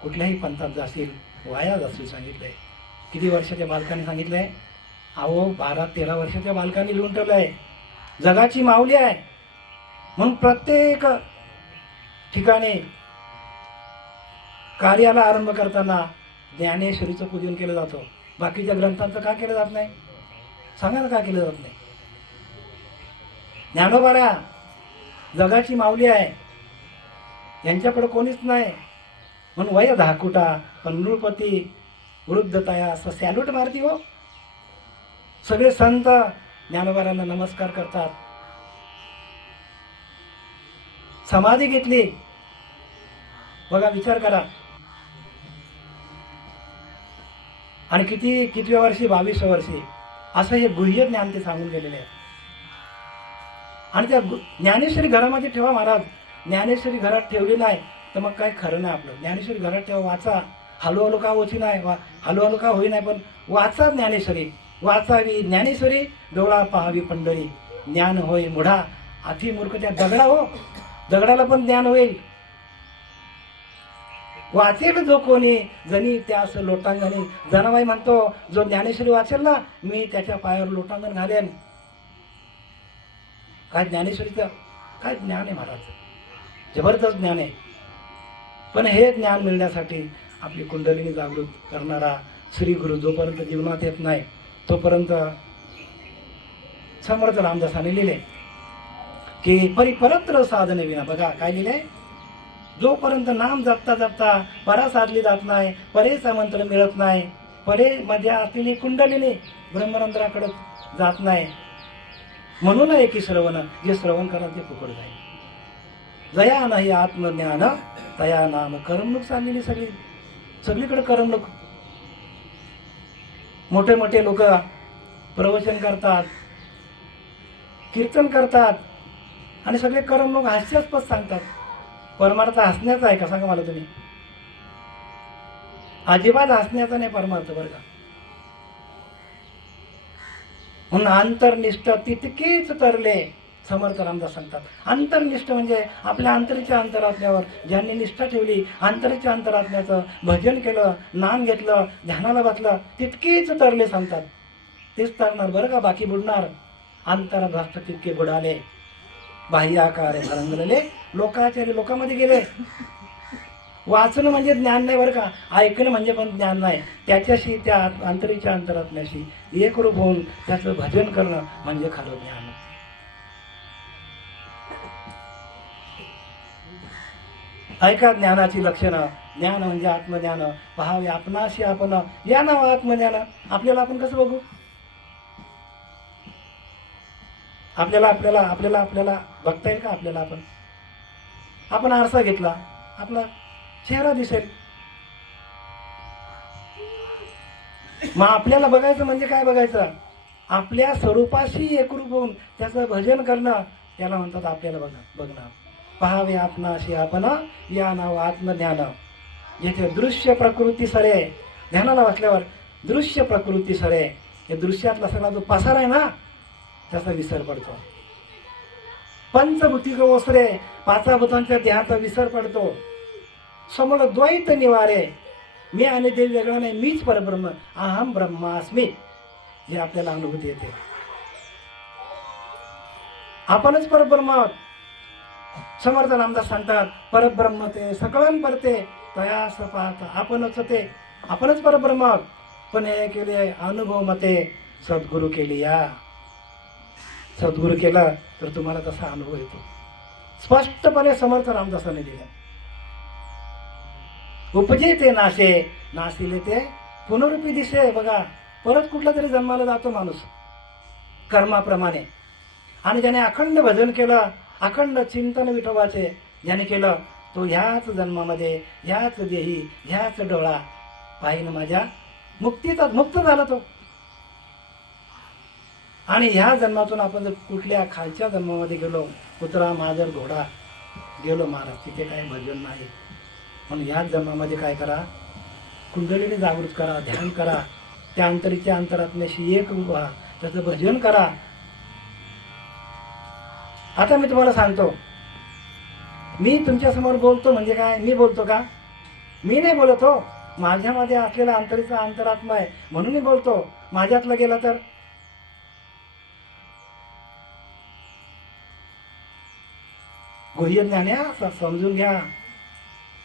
कुठल्याही पंथात जाशील वाया जाशील सांगितलंय. किती वर्षाच्या बालकाने सांगितलंय? अहो 12-13 वर्षाच्या बालकांनी लिहून ठेवलंय. जगाची माऊली आहे म्हणून प्रत्येक ठिकाणी कार्याला आरंभ करताना ज्ञानेश्वरीचं पूजन केलं जातं. बाकीच्या ग्रंथांचं का केलं जात नाही? सांगा ना, का केलं जात नाही? ज्ञानोबाऱ्या जगाची माऊली आहे, यांच्याकडे कोणीच नाही म्हणून वय धाकुटा पण नृपती वृद्धताया असं सॅल्यूट मारती हो. सगळे संत ज्ञानोबाऱ्यांना नमस्कार करतात. समाधी घेतली बघा, विचार करा. आणि कितव्या वर्षी? 22व्या वर्षी. असं हे गुह्य ज्ञान ते सांगून गेलेले आहे. आणि त्या ज्ञानेश्वरी घरामध्ये ठेवा महाराज. ज्ञानेश्वरी घरात ठेवली नाही तर मग काय खरं नाही आपलं. ज्ञानेश्वरी घरात ठेवा, वाचा. हलू का होची नाही, हलू का होई नाही, पण वाचा ज्ञानेश्वरी. वाचावी ज्ञानेश्वरी, डोळा पाहावी पंढरी. ज्ञान होय मुढा अति मूर्ख त्या दगडा हो, दगडाला पण ज्ञान होईल. वाचेल जो कोणी जणी त्यास लोटांगणी. जनाबाई म्हणतो, जो ज्ञानेश्वरी वाचेल ना, मी त्याच्या पायावर लोटांगण घालेन. काय ज्ञानेश्वरीचं काय ज्ञान आहे महाराज, जबरदस्त ज्ञान आहे. पण हे ज्ञान मिळण्यासाठी आपली कुंडलिनी जागृत करणारा श्री गुरु जोपर्यंत जीवनात येत नाही तोपर्यंत समर्थ रामदासाने लिहिले की परिपरत्र साधने विना. बघा काय लिहिले? जोपर्यंत नाम जपता जपता परा साधली जात नाही, परेचा मंत्र मिळत नाही, परे मध्ये असलेली कुंडलिनी ब्रह्मरंध्राकडे जात नाही, म्हणून एकी श्रवण, जे श्रवण करत ते फुकट जाईल. जया नाही आत्मज्ञान तया नाम. करमणूक चाललेली सगळीकडे करमणूक. मोठे मोठे लोक प्रवचन करतात, कीर्तन करतात आणि सगळे करमणूक हास्यास्पद सांगतात. परमार्थ हसण्याचा आहे का सांगा मला तुम्ही? अजिबात हसण्याचा नाही परमार्थ बरं का. म्हणून अंतर्निष्ठ तितकेच तरले समर्थ रामदास सांगतात. अंतर्निष्ठ म्हणजे आपल्या अंतरीच्या अंतरात्म्यावर ज्यांनी निष्ठा ठेवली, अंतरीच्या अंतरात्म्याचं भजन केलं, नाम घेतलं, ध्यानाला बसलं, तितकेच तरले सांगतात. तेच तरणार बरं का, बाकी बुडणार. अंतरभ्रष्ट तितके बुडाले, बाह्याकारे रंगलेले, लोकाचारी लोकांमध्ये गेले. वाचणं म्हणजे ज्ञान नाही बरं का, ऐकणं म्हणजे पण ज्ञान नाही. त्याच्याशी त्या अंतरीच्या अंतरात्म्याशी एकरूप होऊन त्याचं भजन करणं म्हणजे खरं ज्ञान. ऐका ज्ञानाची लक्षणं. ज्ञान म्हणजे आत्मज्ञान. पहावे आपणाशी आपण, या नाव आत्मज्ञान. आपल्याला आपण कसं बघू? आपल्याला आपल्याला आपल्याला आपल्याला बघता येईल का? आपल्याला आपण आरसा घेतला, आपला चेहरा दिसेल. मग आपल्याला बघायचं म्हणजे काय बघायचं? आपल्या स्वरूपाशी एकरूप होऊन त्याचं भजन करणं, त्याला म्हणतात आपल्याला बघणं. पहावे आपणाशी आपण, या नाव आत्मज्ञान. जिथे दृश्य प्रकृती सरे, ध्यानाला बसल्यावर दृश्य प्रकृती सरे, हे दृश्यातला सगळा जो पसार आहे ना त्याचा विसर पडतो. पंचभूतिक ओसरे, पाचा भूतांच्या देहाचा विसर पडतो. समोर द्वैत निवारे, मी आणि देव वेगळा नाही, मीच परब्रह्म, अहम ब्रह्मास्मी, हे आपल्याला अनुभूती येते. आपणच परब्रह्म आहोत. समर्थ रामदास सांगतात, परब्रह्म ते सकळन परते तयास पाहता. आपणच परब्रह्म आहोत. पण हे केले अनुभव मते सद्गुरु केली. या सद्गुरु केला तर तुम्हाला तसा अनुभव येतो. स्पष्टपणे समर्थ रामदासाने दिला. उपजे ते नाशे, नाशिले ते पुनरुपी दिसे. बघा, परत कुठला तरी जन्माला जातो माणूस कर्माप्रमाणे. आणि ज्याने अखंड भजन केलं, अखंड चिंतन विठोबाचे ज्याने केलं, तो ह्याच जन्मामध्ये ह्याच देही ह्याच डोळा पाहिन माझ्या मुक्तीचा मुक्त झाला तो. आणि ह्या जन्मातून आपण जर कुठल्या खालच्या जन्मामध्ये गेलो, कुत्रा मांजर घोडा गेलो महाराज, तिथे काही भजन नाही. म्हणून ह्याच जन्मामध्ये काय करा, कुंडलीने जागृत करा, ध्यान करा, त्या अंतरीच्या अंतरात्म्याशी एक व्हा, त्याचं भजन करा. आता मी तुम्हाला सांगतो, मी तुमच्यासमोर बोलतो म्हणजे काय, मी बोलतो का? मी नाही बोलत हो. माझ्यामध्ये असलेला अंतरीचा अंतरात्मा आहे म्हणून मी बोलतो. माझ्यातला गेला तर गुह्य ज्ञान या समजून घ्या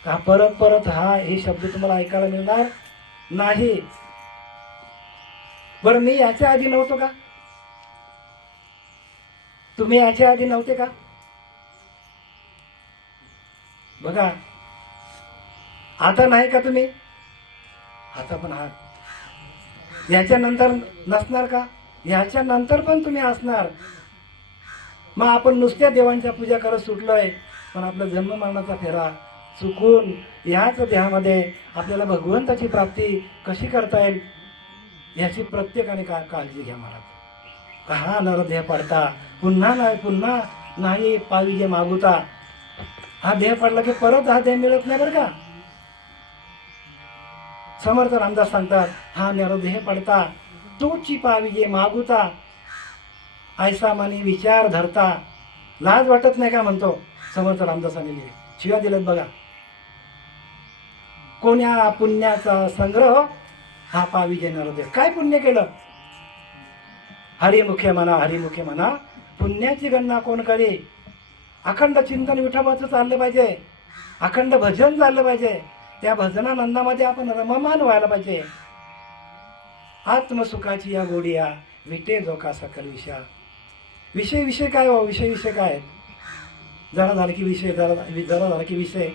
का परत परत हे शब्द तुम्हाला ऐकायला मिळणार नाही. बरं, मी याच्या आधी नव्हतो का? तुम्ही याच्या आधी नव्हते का? बघा, आता नाही का तुम्ही? आता पण आहात. याच्या नंतर नसणार का? याच्या नंतर पण तुम्ही असणार. मग आपण नुसत्या देवांच्या पूजा करत सुटलोय, पण आपला जन्म मरणाचा फेरा चुकून ह्याच देहामध्ये आपल्याला भगवंताची प्राप्ती कशी करता येईल याची प्रत्येकाने काळजी घ्या महाराज. हा नरदेह पडता पुन्हा नाही पाविजे मागुता. हा देह पडला की परत हा देह मिळत नाही बरं का. समर्थ रामदास सांगतात, हा नरदेह पडता तोची पाविजे मागुता, ऐसा मनी विचार धरता. लाज वाटत नाही का म्हणतो समर्थ रामदासांनी लिहिले. शिव्या दिलेत बघा. कोण्या पुण्याचा संग्रह हा पाविजे नरदेह. काय पुण्य केलं? हरिमुखे म्हणा पुण्याची गणना कोण करे. अखंड चिंतन विठोबाचं चाललं पाहिजे, अखंड भजन चाललं पाहिजे. त्या भजनानंदामध्ये आपण रममान व्हायला पाहिजे. आत्मसुखाची या गोडिया विटे जो का सकल विषया. विषय काय हो? विषय काय? जरा झालं की विषय, जरा झाला की विषय.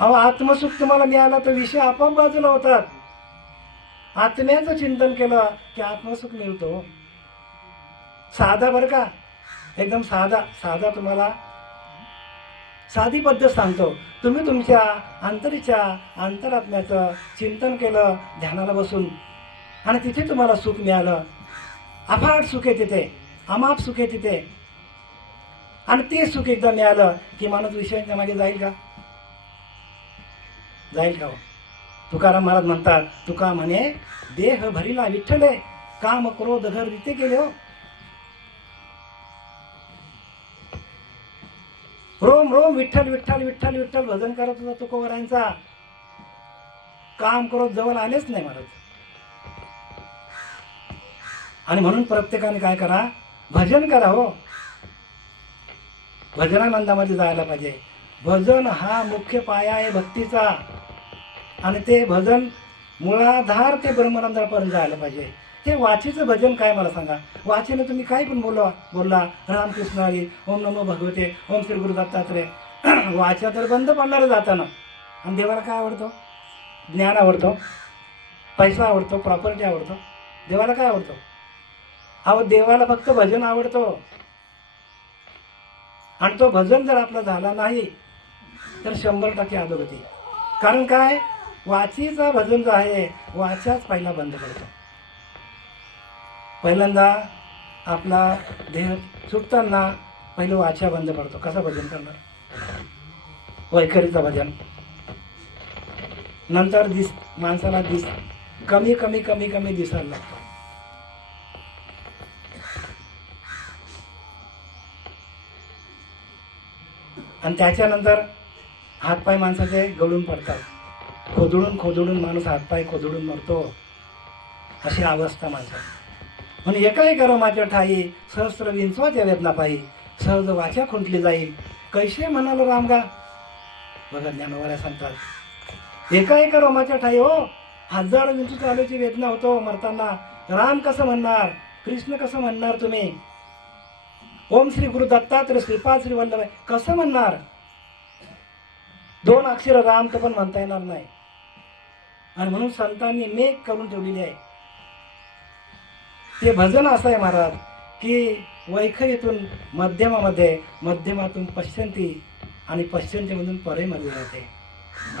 अहो, आत्मसुख तुम्हाला मिळाला तर विषय आपोआप बाजूला होतात. आत्म्याचं चिंतन केलं की आत्मसुख मिळतो. साधा बरं का, एकदम साधा तुम्हाला साधी पद्धत सांगतो. तुम्ही तुमच्या अंतरीच्या अंतरात्म्याचं चिंतन केलं ध्यानाला बसून, आणि तिथे तुम्हाला सुख मिळालं. अफाट सुख आहे तिथे, अमाप सुख आहे तिथे. आणि ते सुख एकदा मिळालं की माणूस विषयांच्या मागे जाईल का? जाईल का हो? तुकाराम महाराज म्हणतात, तुका म्हणे देह भरीला विठ्ठले, काम क्रोध घर रीते केले हो. रोम रोम विठ्ठल विठ्ठल विठ्ठल विठ्ठल भजन करत होता तुकोबारायांचा. काम क्रोध जवळ आलेच नाही महाराज. आणि म्हणून प्रत्येकाने काय करा, भजन करा हो. भजनानंदामध्ये जायला पाहिजे. भजन हा मुख्य पाया आहे भक्तीचा. आणि ते भजन मुळाधार ते ब्रह्मरंध्रापर्यंत जायला पाहिजे. हे वाचीचं भजन काय मला सांगा. वाचीने तुम्ही काय पण बोलला रामकृष्ण हरी, ओम नमो भगवते, ओम श्री गुरु दत्तात्रय. वाचा तर बंद पडणार जाताना. आणि देवाला काय आवडतो? ज्ञान आवडतो, पैसा आवडतो, प्रॉपर्टी आवडतो. देवाला काय आवडतो? अहो, देवाला फक्त भजन आवडतो. आणि तो भजन जर आपला झाला नाही तर 100% अधोगती. कारण काय, वाचीचा भजन जो आहे वाचाच पहिला बंद पडतो. पहिल्यांदा आपला देह सुटताना पहिलं वाचा बंद पडतो. कसं भजन करणार? वैखरीचं भजन. नंतर माणसाला कमी कमी कमी कमी दिसायला लागतो. आणि त्याच्यानंतर हातपाय माणसाचे गळून पडतात. खोदुडून माणूस हातपाय खोदुडून मरतो. अशी अवस्था माणसाची. म्हणून एकाही गरमाच्या ठाई सहस्त्र विंचवाच्या वेदना पायी सहज वाचा खुंटली जाईल कैसे म्हणालो रामगा. बघा ज्ञानोबा सांगतात, एकाही रोमाच्या ठाई हो 1000 विंचू चालूची वेदना होतो मरताना. राम कसं म्हणणार, कृष्ण कसं म्हणणार तुम्ही, ओम श्री गुरु दत्तात्रय श्रीपाद श्री वल्लभ कसं म्हणणार? 2 अक्षर राम तर पण म्हणता येणार नाही. आणि म्हणून संतांनी मेघ करून ठेवलेली आहे. ते भजन असं आहे महाराज की वैखरीतून मध्यमामध्ये, मध्यमातून पश्चंती आणि पश्चिममधून परेमध्ये जाते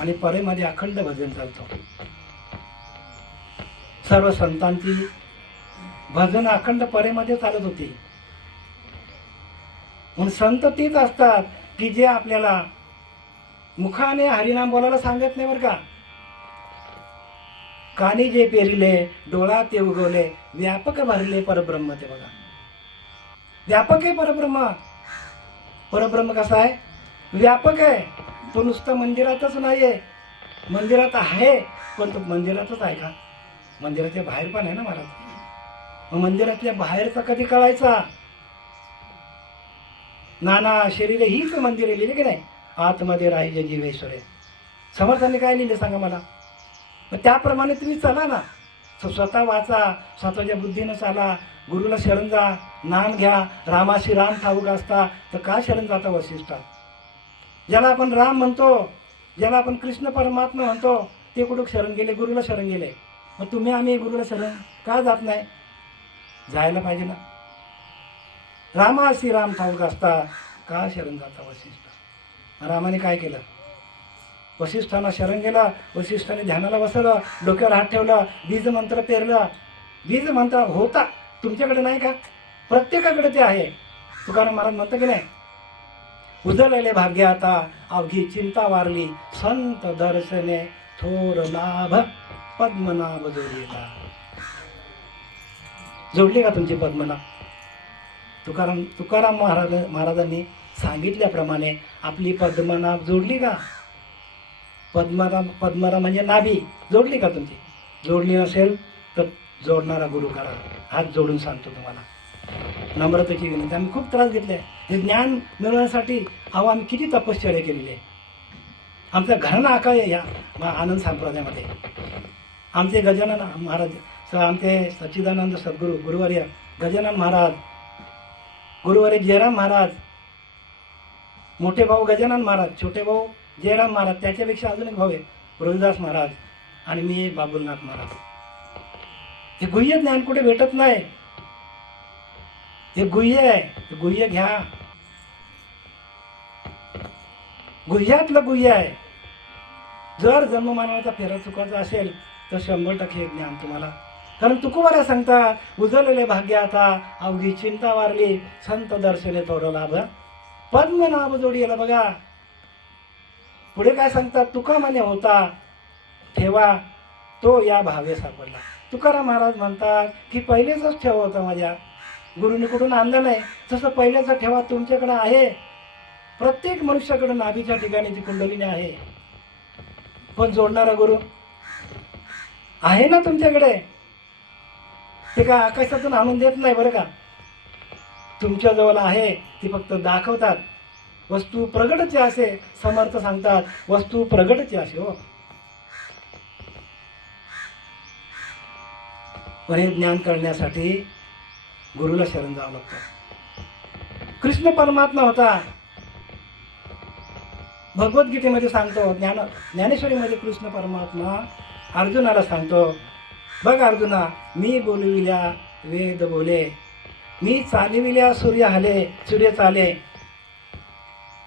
आणि परेमध्ये अखंड भजन चालतो. सर्व संतांची भजन अखंड परेमध्ये चालत होती. म्हणून संत तीच असतात की जे आपल्याला मुखाने हरिनाम बोलायला सांगत नाही बरं का. कानी जे पेरिले डोळा ते उगवले व्यापक भरले परब्रह्म. ते बघा व्यापक आहे परब्रह्म. परब्रह्म कसा आहे? व्यापक आहे. तो नुसतं मंदिरातच नाही आहे. मंदिरात आहे पण तो मंदिरातच आहे का? मंदिराच्या बाहेर पण आहे ना महाराज. मग मंदिरातल्या बाहेरचा कधी कळायचा? नाना शरीर हीच मंदिर लिहिले की नाही, आतमध्ये राहिले जीवेश्वरे. समर्थांनी काय लिहिले सांगा मला. मग त्याप्रमाणे तुम्ही चला ना. स्वतः वाचा, स्वतःच्या बुद्धीनं चाला, गुरुला शरण जा, नाम घ्या. रामाशी राम ठाऊक असता तर का शरण जाता वशिष्ठा? ज्याला आपण राम म्हणतो, ज्याला आपण कृष्ण परमात्मा म्हणतो, ते कुठं शरण गेले? गुरुला शरण गेले. मग तुम्ही आम्ही गुरुला शरण का जात नाही? जायला पाहिजे ना. रामाशी राम ठाऊक असता का शरण जाता वशिष्ठा? रामाने काय केलं? वशिष्ठांना शरण गेला. वशिष्ठाने ध्यानाला बसवलं, डोक्यावर हात ठेवला, बीज मंत्र पेरला. बीज मंत्र होता, तुमच्याकडे नाही का? प्रत्येकाकडे ते आहे. तुकाराम महाराज म्हणतं की नाही, उजळले भाग्य आता अवघी चिंता वारली, संत दर्शने थोर लाभ पद्मनाभ जोडीला. जोडली का तुमची पद्मनाभ? तुकाराम महाराजांनी सांगितल्याप्रमाणे आपली पद्मनाभ जोडली का? पद्मनाभ म्हणजे नाभी जोडली का तुमची? जोडली नसेल तर जोडणारा गुरु करा. हात जोडून सांगतो तुम्हाला, नम्रतेची विनंती. आम्ही खूप त्रास घेतले हे ज्ञान मिळवण्यासाठी. आम्ही किती तपश्चर्या केलेली आहे. आमचा घराणा आका आहे या आनंद संप्रदायामध्ये. आमचे गजानन महाराज, आमचे सच्चिदानंद सद्गुरू गुरुवर्य गजानन महाराज, गुरुवर्य जयराम महाराज, मोठे भाऊ गजानन महाराज, छोटे भाऊ जयराम महाराज, त्याच्यापेक्षा अजून एक भाऊ आहे रोहिदास महाराज, आणि मी बाबुलनाथ महाराज. हे गुह्य ज्ञान कुठे भेटत नाही. हे गुह्य आहे. हे गुह्य घ्या. गुह्यातलं गुह्य आहे. जर जन्ममानवाचा फेरा चुकायचा असेल तर 100% ज्ञान तुम्हाला. कारण तुकोबारा सांगतात, उजळलेले भाग्य आता अवघी चिंता वारली, संत दर्शने थोर लाभ पद्मनाभ जोडी. याला बघा पुढे काय सांगतात, तुका म्हणे होता ठेवा तो या भावे सापडला. तुकाराम महाराज म्हणतात की पहिलेच ठेवा होता माझ्या गुरुने, कुठून आणलं नाही. तसं पहिल्याचा ठेवा तुमच्याकडे आहे. प्रत्येक मनुष्याकडे नाभीच्या ठिकाणी ती कुंडलीने आहे. पण जोडणारा गुरु आहे ना तुमच्याकडे. ते काय आकाशातून आणून देत नाही बरं का. तुमच्या जवळ आहे. ती फक्त दाखवतात. वस्तू प्रगटची असे, समर्थ सांगतात, वस्तू प्रगटची असे हो. पण हे ज्ञान करण्यासाठी गुरुला शरण जावं लागतं. कृष्ण परमात्मा होता. भगवद्गीतेमध्ये सांगतो, ज्ञानेश्वरीमध्ये कृष्ण परमात्मा अर्जुनाला सांगतो, बघ अर्जुना, मी बोलविल्या वेद बोले, मी चालविल्या सूर्य चाले,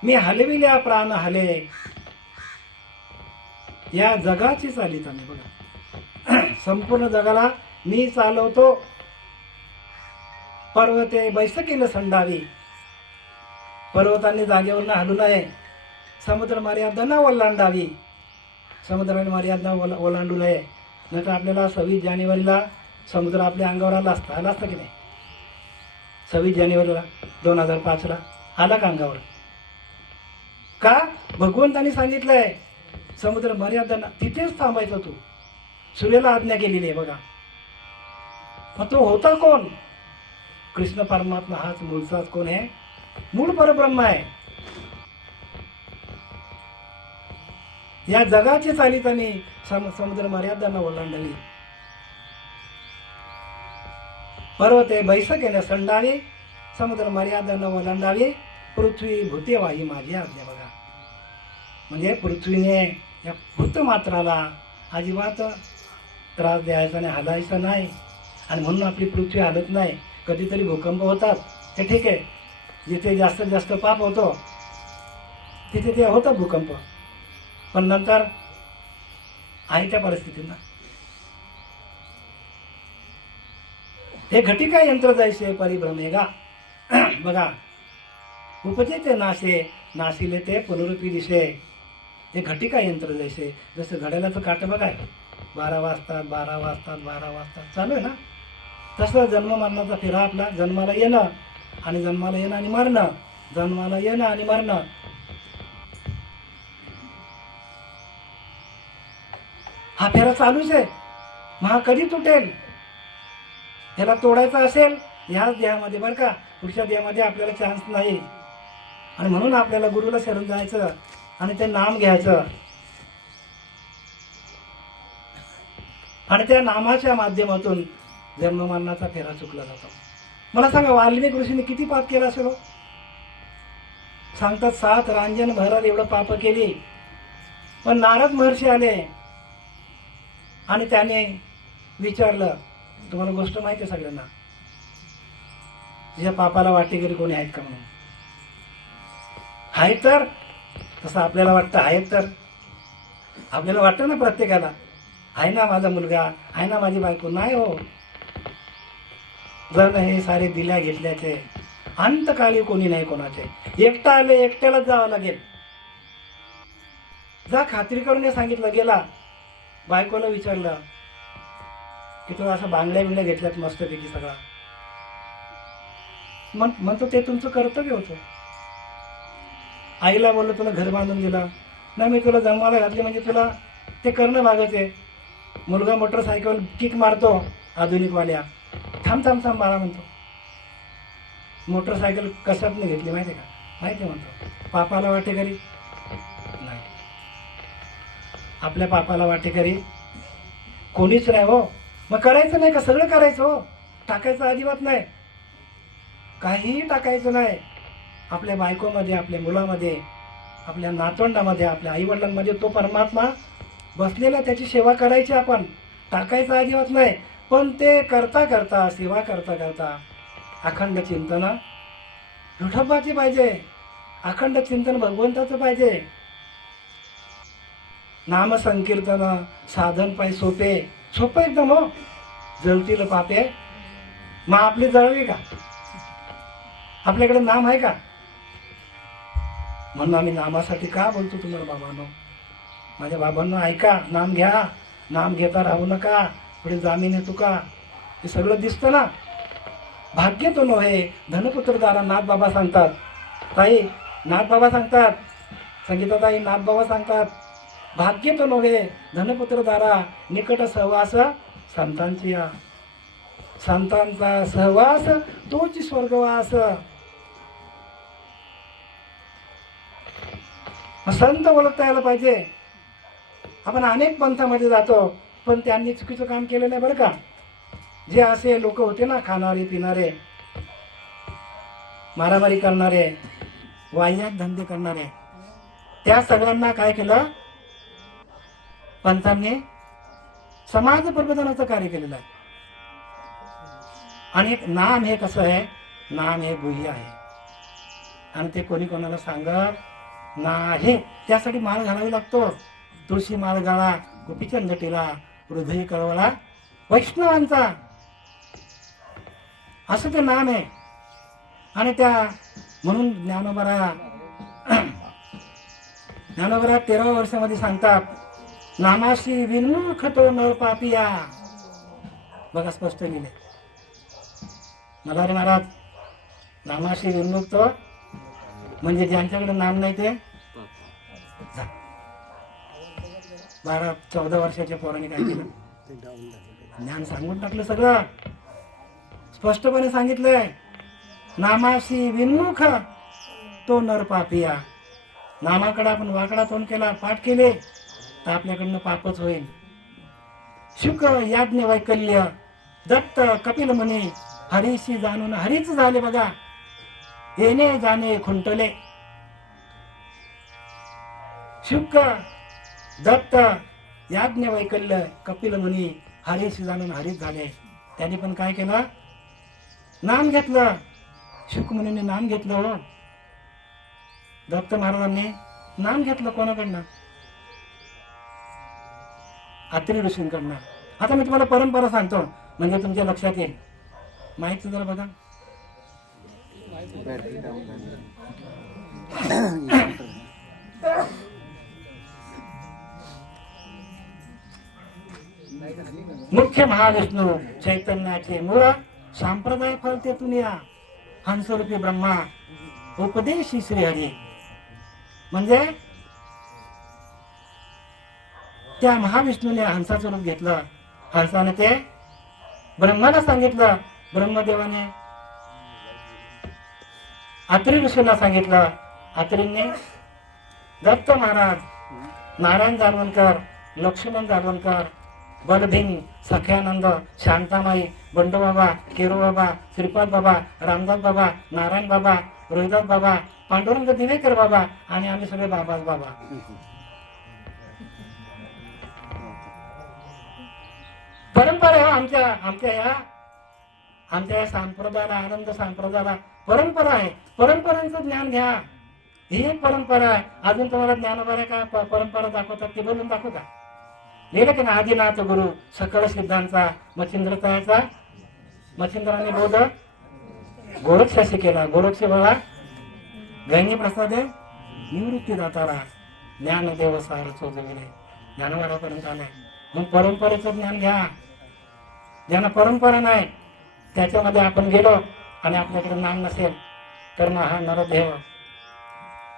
मी हलविल्या प्राण हले, या जगाची चालीत आम्ही. बघा संपूर्ण जगाला मी चालवतो. पर्वते बैसकीला संडावी, पर्वतांनी जागेवरनं हलू नये. समुद्र मर्यादांना ओलांडावी, समुद्राने मर्यादा ओलांडू नये. नाही तर आपल्याला 26 जानेवारीला समुद्र आपल्या अंगावर आला असता की नाही? 26 जानेवारीला 2005ला आला का अंगावर? का? भगवंतांनी सांगितलंय समुद्र मर्यादांना तिथेच थांबायचं. तू सूर्याला आज्ञा केलेली आहे बघा. मग तो होता कोण? कृष्ण परमात्मा हाच मूळचाच कोण आहे? मूळ परब्रह्म आहे. या जगाची चालीतानी समुद्र मर्यादांना ओलांडली. पर्वते बैसकेने संडावी, समुद्र मर्यादांना ओलांडावी, पृथ्वी भूतेवाही माझी आज्ञा. बघा म्हणजे पृथ्वीने या भूतमात्राला अजिबात त्रास द्यायचा नाही, हलायचा नाही. आणि म्हणून आपली पृथ्वी हलत नाही. कधीतरी भूकंप होतात, हे ठीक आहे. जिथे जास्तीत जास्त पाप होतो तिथे ते होतं भूकंप, पण नंतर आहे त्या परिस्थितींना हे घटिका यंत्र जैसे परिभ्रमेगा. बघा, उपजे ते नाशे, नाशिले ते पुनरुपी दिशे. हे घटिका यंत्र जैसे, जसं घड्याळाचं काटं बघा, 12 वाजतात 12 वाजतात 12 वाजतात चालू आहे ना, तसं जन्म मरणाचा फेरा आपला. जन्माला येणं आणि जन्माला येणं आणि मरणं, जन्माला येणं आणि मरणं. हा फेरा चालूच आहे. मग हा कधी तुटेल? ह्याला तोडायचा असेल ह्याच देहामध्ये बरं का, पुढच्या देहामध्ये आपल्याला चान्स नाही. आणि म्हणून आपल्याला गुरुला शरण जायचं आणि ते नाम घ्यायचं आणि त्या नामाच्या माध्यमातून जन्म मरणाचा फेरा चुकला जातो. मला सांगा, वाल्मिक ऋषीने किती पाप केलं असेल? सांगतात 7 रांजण भरात एवढं पाप केली. पण नारद महर्षी आले आणि त्याने विचारलं, तुम्हाला गोष्ट माहिती आहे सगळ्यांना, तुझ्या पापाला वाटेकरी कोणी आहेत का म्हणून. आहेत तर, तसं आपल्याला वाटतं आहेत तर, आपल्याला वाटतं ना प्रत्येकाला, आहे ना माझा मुलगा, आहे ना माझी बायको. नाही हो, जर हे सारे दिल्या घेतल्याचे, अंतकाली कोणी नाही कोणाचे. एकटा आले एकट्यालाच जावं लागेल. जा खात्री करून सांगितलं. गेला बायकोला विचारलं की तुला असं बांगड्या बिंगड्या घेतल्यात मस्तपैकी सगळा. म्हणतो ते तुमचं कर्तव्य होतं. आईला बोललो तुला घर बांधून दिलं ना, मी तुला जन्माला घातली म्हणजे तुला ते करणं भागच आहे. मुलगा मोटरसायकल किक मारतो आधुनिकवाल्या, थांब थांब थांब मला म्हणतो. मोटरसायकल कशात नाही घेतली माहिती आहे का? माहिती म्हणतो. पापाला वाटेकरी नाही, आपल्या पापाला वाटेकरी कोणीच नाही हो. मग करायचं नाही का? सगळं करायचं हो, टाकायचं अजिबात नाही, काहीही टाकायचं नाही. आपल्या बायकोमध्ये, आपल्या मुलामध्ये, आपल्या नातवंडामध्ये, आपल्या आईवडिलांमध्ये तो परमात्मा बसलेला, त्याची सेवा करायची आपण, टाकायचं अजिबात नाही. पण ते करता करता, सेवा करता करता अखंड चिंतन विठोबाची पाहिजे, अखंड चिंतन भगवंताचं पाहिजे. नाम संकीर्तन साधन पाय सोपे, सोपं एकदम हो. जळतील पापे मग आपली जळवी का? आपल्याकडे नाम आहे का? म्हणून आम्ही नामासाठी का बोलतो तुम्हाला बाबांनो, माझ्या बाबांनो ऐका, नाम घ्या, नाम घेता राहू नका, पुढे जामीन आहे तुका. हे सगळं दिसतं ना. भाग्य तो नव्हे धनपुत्र दारा, नाथ बाबा सांगतात. ताई नाथ बाबा सांगतात, संगीता ताई नाथ बाबा सांगतात, भाग्य तो नव्हे धनपुत्र दारा, निकट सहवास संतांची या. संतांचा सहवास तोच स्वर्गवास. संत ओळखता यायला पाहिजे. आपण अनेक पंथामध्ये जातो, पण त्यांनी चुकीचं काम केलं नाही बरं का. जे असे लोक होते ना, खाणारे पिणारे, मारामारी करणारे, वाह्यात धंदे करणारे, त्या सगळ्यांना काय केलं? पंथांनी समाज प्रबोधनाचं कार्य केलेलं आहे. आणि नाम हे कसं आहे? नाम हे गुह्य आहे आणि ते कोणी कोणाला सांगत नाही. त्यासाठी माळ घालावी लागतो. तुळशी माळ घाला, गोपीचंद टिला, हृदय कळवला वैष्णवांचा, असं ते नाम आहे. आणि त्या म्हणून ज्ञानोबा 13व्या वर्षामध्ये सांगतात, नामाशी विन्मुख तो नर पापिया. बघा स्पष्ट लिहिले नलारी महाराज, नामाशी विन्मुख तो म्हणजे ज्यांच्याकडे नाम नाही ते 12-14 वर्षाच्या पोराने काय केलं? ज्ञान सांगून टाकलं सगळं. स्पष्टपणे सांगितलंय, नामाशी विन्मुख तो नर पापिया. नामाकडे आपण वाकडा तोंड केला, पाठ केले तर आपल्याकडनं पापच होईल. शुक याज्ञ वैकल्य, दत्त कपिल मुनी, हरीशी जाणून हरीच झाले. बघा येणे जाणे खुंटले. शुक, दत्त, याज्ञ वैकल्य, कपिल मुनी, हरीशी जाणून हरीच झाले. त्यांनी पण काय केलं? नाम घेतलं. शुक मुनीने नाम घेतलं हो. दत्त महाराजांनी नाम घेतलं कोणाकडनं? अत्रि ऋषींकडनं. आता मी तुम्हाला परंपरा सांगतो म्हणजे तुमच्या लक्षात येईल. माहिती जरा बघा. मुख्य महाविष्णू चैतन्याचे मूळ संप्रदाय फलते तुनिया हंसरूपी ब्रह्मा उपदेशी श्रीहरी. म्हणजे त्या महाविष्णूने हंसाचं रूप घेतलं. हंसाने ते ब्रह्माला सांगितलं. ब्रह्मदेवाने अत्रि ऋषीला सांगितलं. अत्रींनी दत्त महाराज, नारायण जालवणकर, लक्ष्मण जालवणकर, बलभीम, सख्यानंद, शांतामाई, बंडूबाबा, केरूबाबा, श्रीपाद बाबा, रामदास बाबा, नारायण बाबा, रोहिदास बाबा, पांडुरंग दिवेकर बाबा आणि आम्ही सगळे बाबाच बाबा. परंपरा आमच्या या संप्रदायाला, आनंद संप्रदायाला परंपरा आहे. परंपरांचं ज्ञान घ्या. ही एक परंपरा आहे. अजून तुम्हाला ज्ञानोबाऱ्या काय परंपरा दाखवतात ते बोलून दाखवता. लिहिलं की ना, आदिनाथ गुरु सकळ सिद्धांचा मच्छिंद्रतायाचा मच्छिंद्राने बोध गोरक्षाशी केला. गोरक्ष बळा गैनी प्रसादे निवृत्ती दातारा ज्ञानदेव सार चोजविले. ज्ञानवारापर्यंत आलाय. मग परंपरेचं ज्ञान घ्या. ज्यांना परंपरा नाही त्याच्यामध्ये आपण गेलो आणि आपल्याकडे नाम नसेल तर मग हा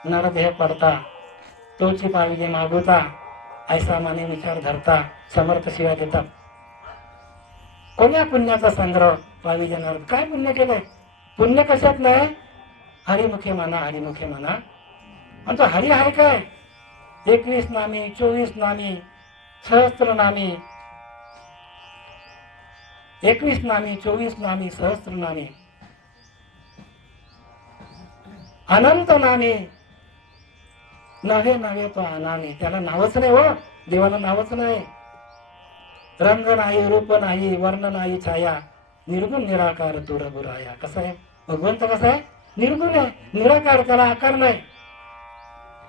नरदेह पडता तोची पाविजे मागवता ऐसा माने विचार धरता समर्थ शिवाय देतात. कोण्या पुण्याचा संग्रह पाविजे नर. काय पुण्य केलंय? पुण्य कशात नाही? हरिमुखे म्हणा, हरिमुखे म्हणा. आणि तो हरी आहे काय? 21 नामी, 24 नामी, सहस्त्र नामी, 21 नामी, 24 नामी, सहस्त्र नामी, अनंत नामी, नव्हे नव्हे तो अनामी. त्याला नावच नाही हो. देवाला नावच नाही. रंग नाही, रूप नाही, वर्ण नाही, छाया, निर्गुण निराकार तुर गुराया. कसा आहे भगवंत? कसा आहे? निर्गुण आहे, निराकार. त्याला आकार नाही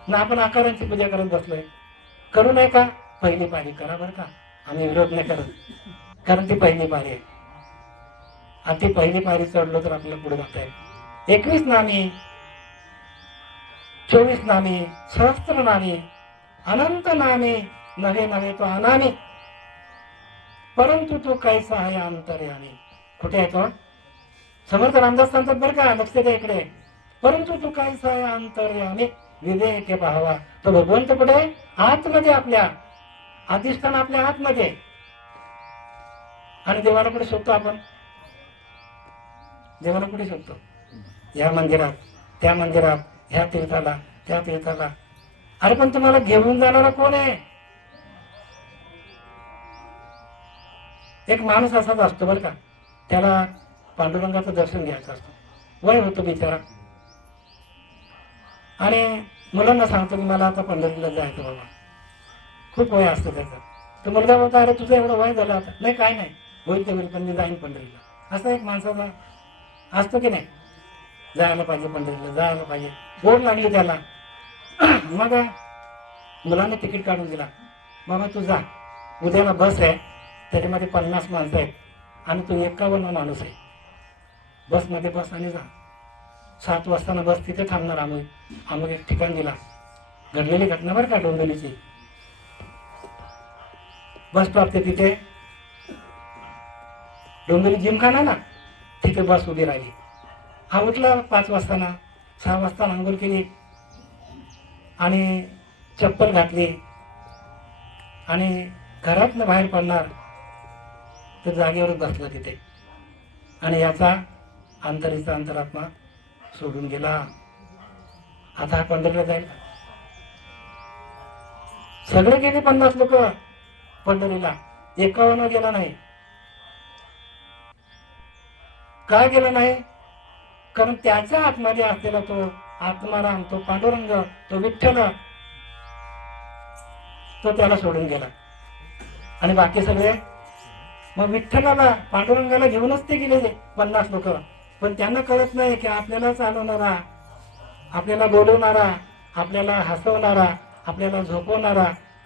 ना. आपण आकारांची पूजा करत बसलोय. करू नये का? पहिली पारी करा बरं का. आम्ही विरोध नाही करत, कारण ती पहिली पारी आहे. आणि ती पहिली पारी चढलो तर आपल्याला पुढे जाता येईल. 21 नामी, 24 नामी, सहस्त्र नामी, अनंत नामी, नव्हे नव्हे तो अनामी, परंतु तो कैसा आहे अंतर्यामी. कुठे आहे तो? समर्थ रामदास सांगतात बरं का, लक्ष द्या इकडे. परंतु तो कैसा आहे अंतर्यामी विवेक पाहावा. तो भगवंत कुठे? आतमध्ये, आपल्या अधिष्ठान आपल्या आतमध्ये. आणि देवाला कुठे शोधतो आपण? देवाला कुठे शोधतो? या मंदिरात, त्या मंदिरात, ह्या तीर्थाला, त्या तीर्थाला. अरे पण तुम्हाला घेऊन जाणारा कोण आहे? एक माणूस असाच असतो बरं का. त्याला पांडुरंगाचं दर्शन घ्यायचं असतं. वय होतं बिचारा आणि मुलांना सांगतो की मला आता पंढरीला जायचं बाबा. खूप वय असतं त्याचं. तो मुलगा बोलतो अरे तुझं एवढं वय झालं आता. नाही काय नाही, होईल ते होईल, पण मी जाईन पंढरीला. असं एक माणसाचा असतो की नाही, जायला पाहिजे पंढरीला, जायला पाहिजे. ओढ लागली त्याला. मग मुलाने तिकीट काढून दिला. बाबा तू जा, उद्याला बस आहे, त्याच्यामध्ये 50 माणसं आहेत आणि तू 51 माणूस आहे. बसमध्ये बस आणि जा. 7 वाजता बस तिथे थांबणार. आम्ही एक ठिकाण दिला. घडलेली घटना बरं का, डोंबिवलीची. बस स्टॉप ते तिथे डोंबिवली जिमखाना ना, तिथे बस उभी राहिली. हा उठला 5 वाजता, 6 वाजता आंघोळ केली आणि चप्पल घातली आणि घरातनं बाहेर पडणार तर जागेवरच बसला तिथे. आणि याचा अंतरीचा अंतरात्मा सोडून गेला. आता हा पंढरीला जाईल का? सगळे गेले 50 लोक पंढरीला, 51 गेला नाही. का गेला नाही? कारण त्याच्या आतमध्ये असलेला तो आत्माराम, तो पांडुरंग, तो विठ्ठल, तो त्याला सोडून गेला. आणि बाकी सगळे मग विठ्ठलाला, पांडुरंगाला घेऊनच ते गेले 50 लोक. पण त्यांना कळत नाही की आपल्याला चालवणारा, आपल्याला बोलवणारा, आपल्याला हसवणारा, आपल्याला झोपवणारा,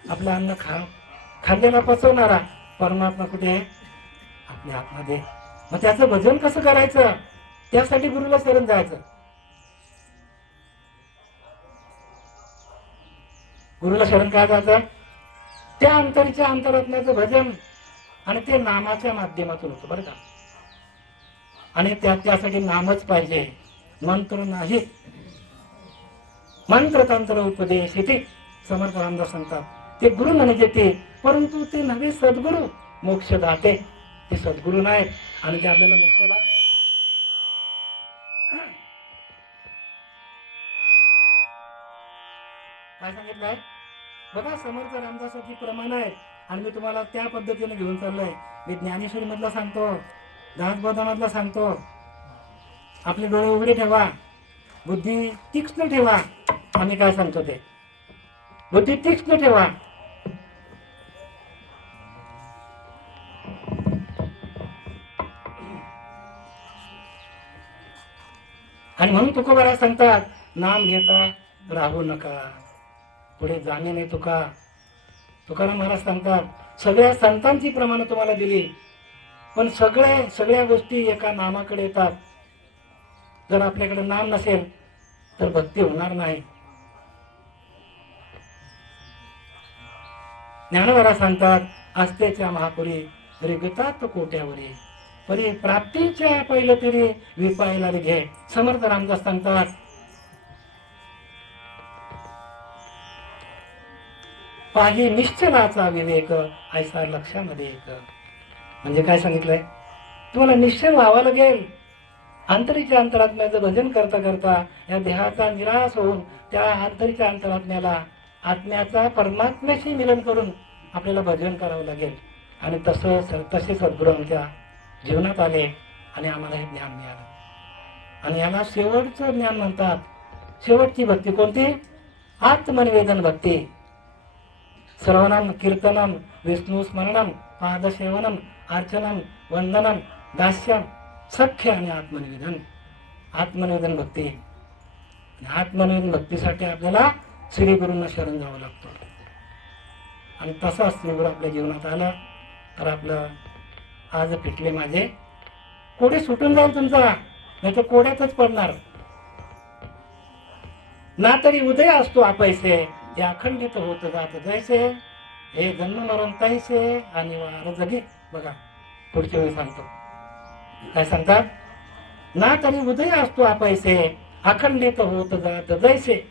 आपलं अन्न खाल्लेला पचवणारा परमात्मा कुठे आहे? आपल्या आतमध्ये. मग त्याचं भजन कसं करायचं? त्यासाठी गुरुला शरण जायचं. गुरुला शरण काय जायचं? त्या अंतरीच्या अंतरात्म्याचं भजन, आणि ते नामाच्या माध्यमातून होतं बरं का. आणि त्यासाठी नामच पाहिजे, मंत्र नाही. मंत्र तंत्र उपदेश इथे समर्थ रामदास सांगतात, ते गुरु म्हणजे ते, परंतु ते नव्हे सद्गुरु मोक्षदाते. ते सद्गुरु नाहीत आणि ते आपल्याला मोक्षाला काय सांगितलंय बघा. समर्थ रामदासाची प्रमाण आहे आणि मी तुम्हाला त्या पद्धतीने घेऊन चाललोय. मी ज्ञानेश्वरी मधला सांगतो, दासबोधा मधला सांगतो. आपले डोळे उघडे ठेवा, बुद्धी तीक्ष्ण ठेवा. आम्ही काय सांगतो ते बुद्धी तीक्ष्ण ठेवा. आणि म्हणून तुकोबारा सांगतात, नाम घेता राहू नका, पुढे जाणे नाही. तुकाराम महाराज सांगतात, सगळ्या संतांची प्रमाण तुम्हाला दिली, पण सगळ्या गोष्टी एका नामाकडे येतात. जर आपल्याकडे नाम नसेल तर भक्ती होणार नाही. ज्ञानवरा सांगतात, असतेच्या महापुरी रिगतात कोट्यावरी, परी प्राप्तीच्या पहिलं तरी विपायला घे. समर्थ रामदास सांगतात, पाही निश्चलाचा विवेक ऐसा लक्षामध्ये एक. म्हणजे काय सांगितलंय? तुम्हाला निश्चल व्हावं लागेल. अंतरीच्या अंतरात्म्याचं भजन करता करता या देहाचा निराश होऊन त्या अंतरीच्या अंतरात्म्याला, आत्म्याचा परमात्म्याशी मिलन करून आपल्याला भजन करावं लागेल. आणि तसे सद्गुरू आमच्या जीवनात आले आणि आम्हाला हे ज्ञान मिळालं. आणि याला शेवटचं ज्ञान म्हणतात. शेवटची भक्ती कोणती? आत्मनिवेदन भक्ती. श्रवणम कीर्तनम विष्णू स्मरणम पादसेवनम अर्चनम वंदनम दास्यम सख्य आणि आत्मनिवेदन. आत्मनिवेदन भक्ती. आत्मनिवेदन भक्तीसाठी आपल्याला श्री गुरूंना शरण जावं लागतं. आणि तसा श्री गुरु आपल्या जीवनात आला तर आपलं आज फिटले माझे कोडे सुटून जाईल तुमचा, नाही तर कोड्यातच पडणार. ना तरी उदय असतो आपैसे, ते अखंडित होत जात जैसे, हे जन्म मरण तैसे आणि वार जगे. बघा पुढच्या वेळी सांगतो काय सांगतात. ना तरी उदय असतो आपैसे, अखंडित होत जात जैसे.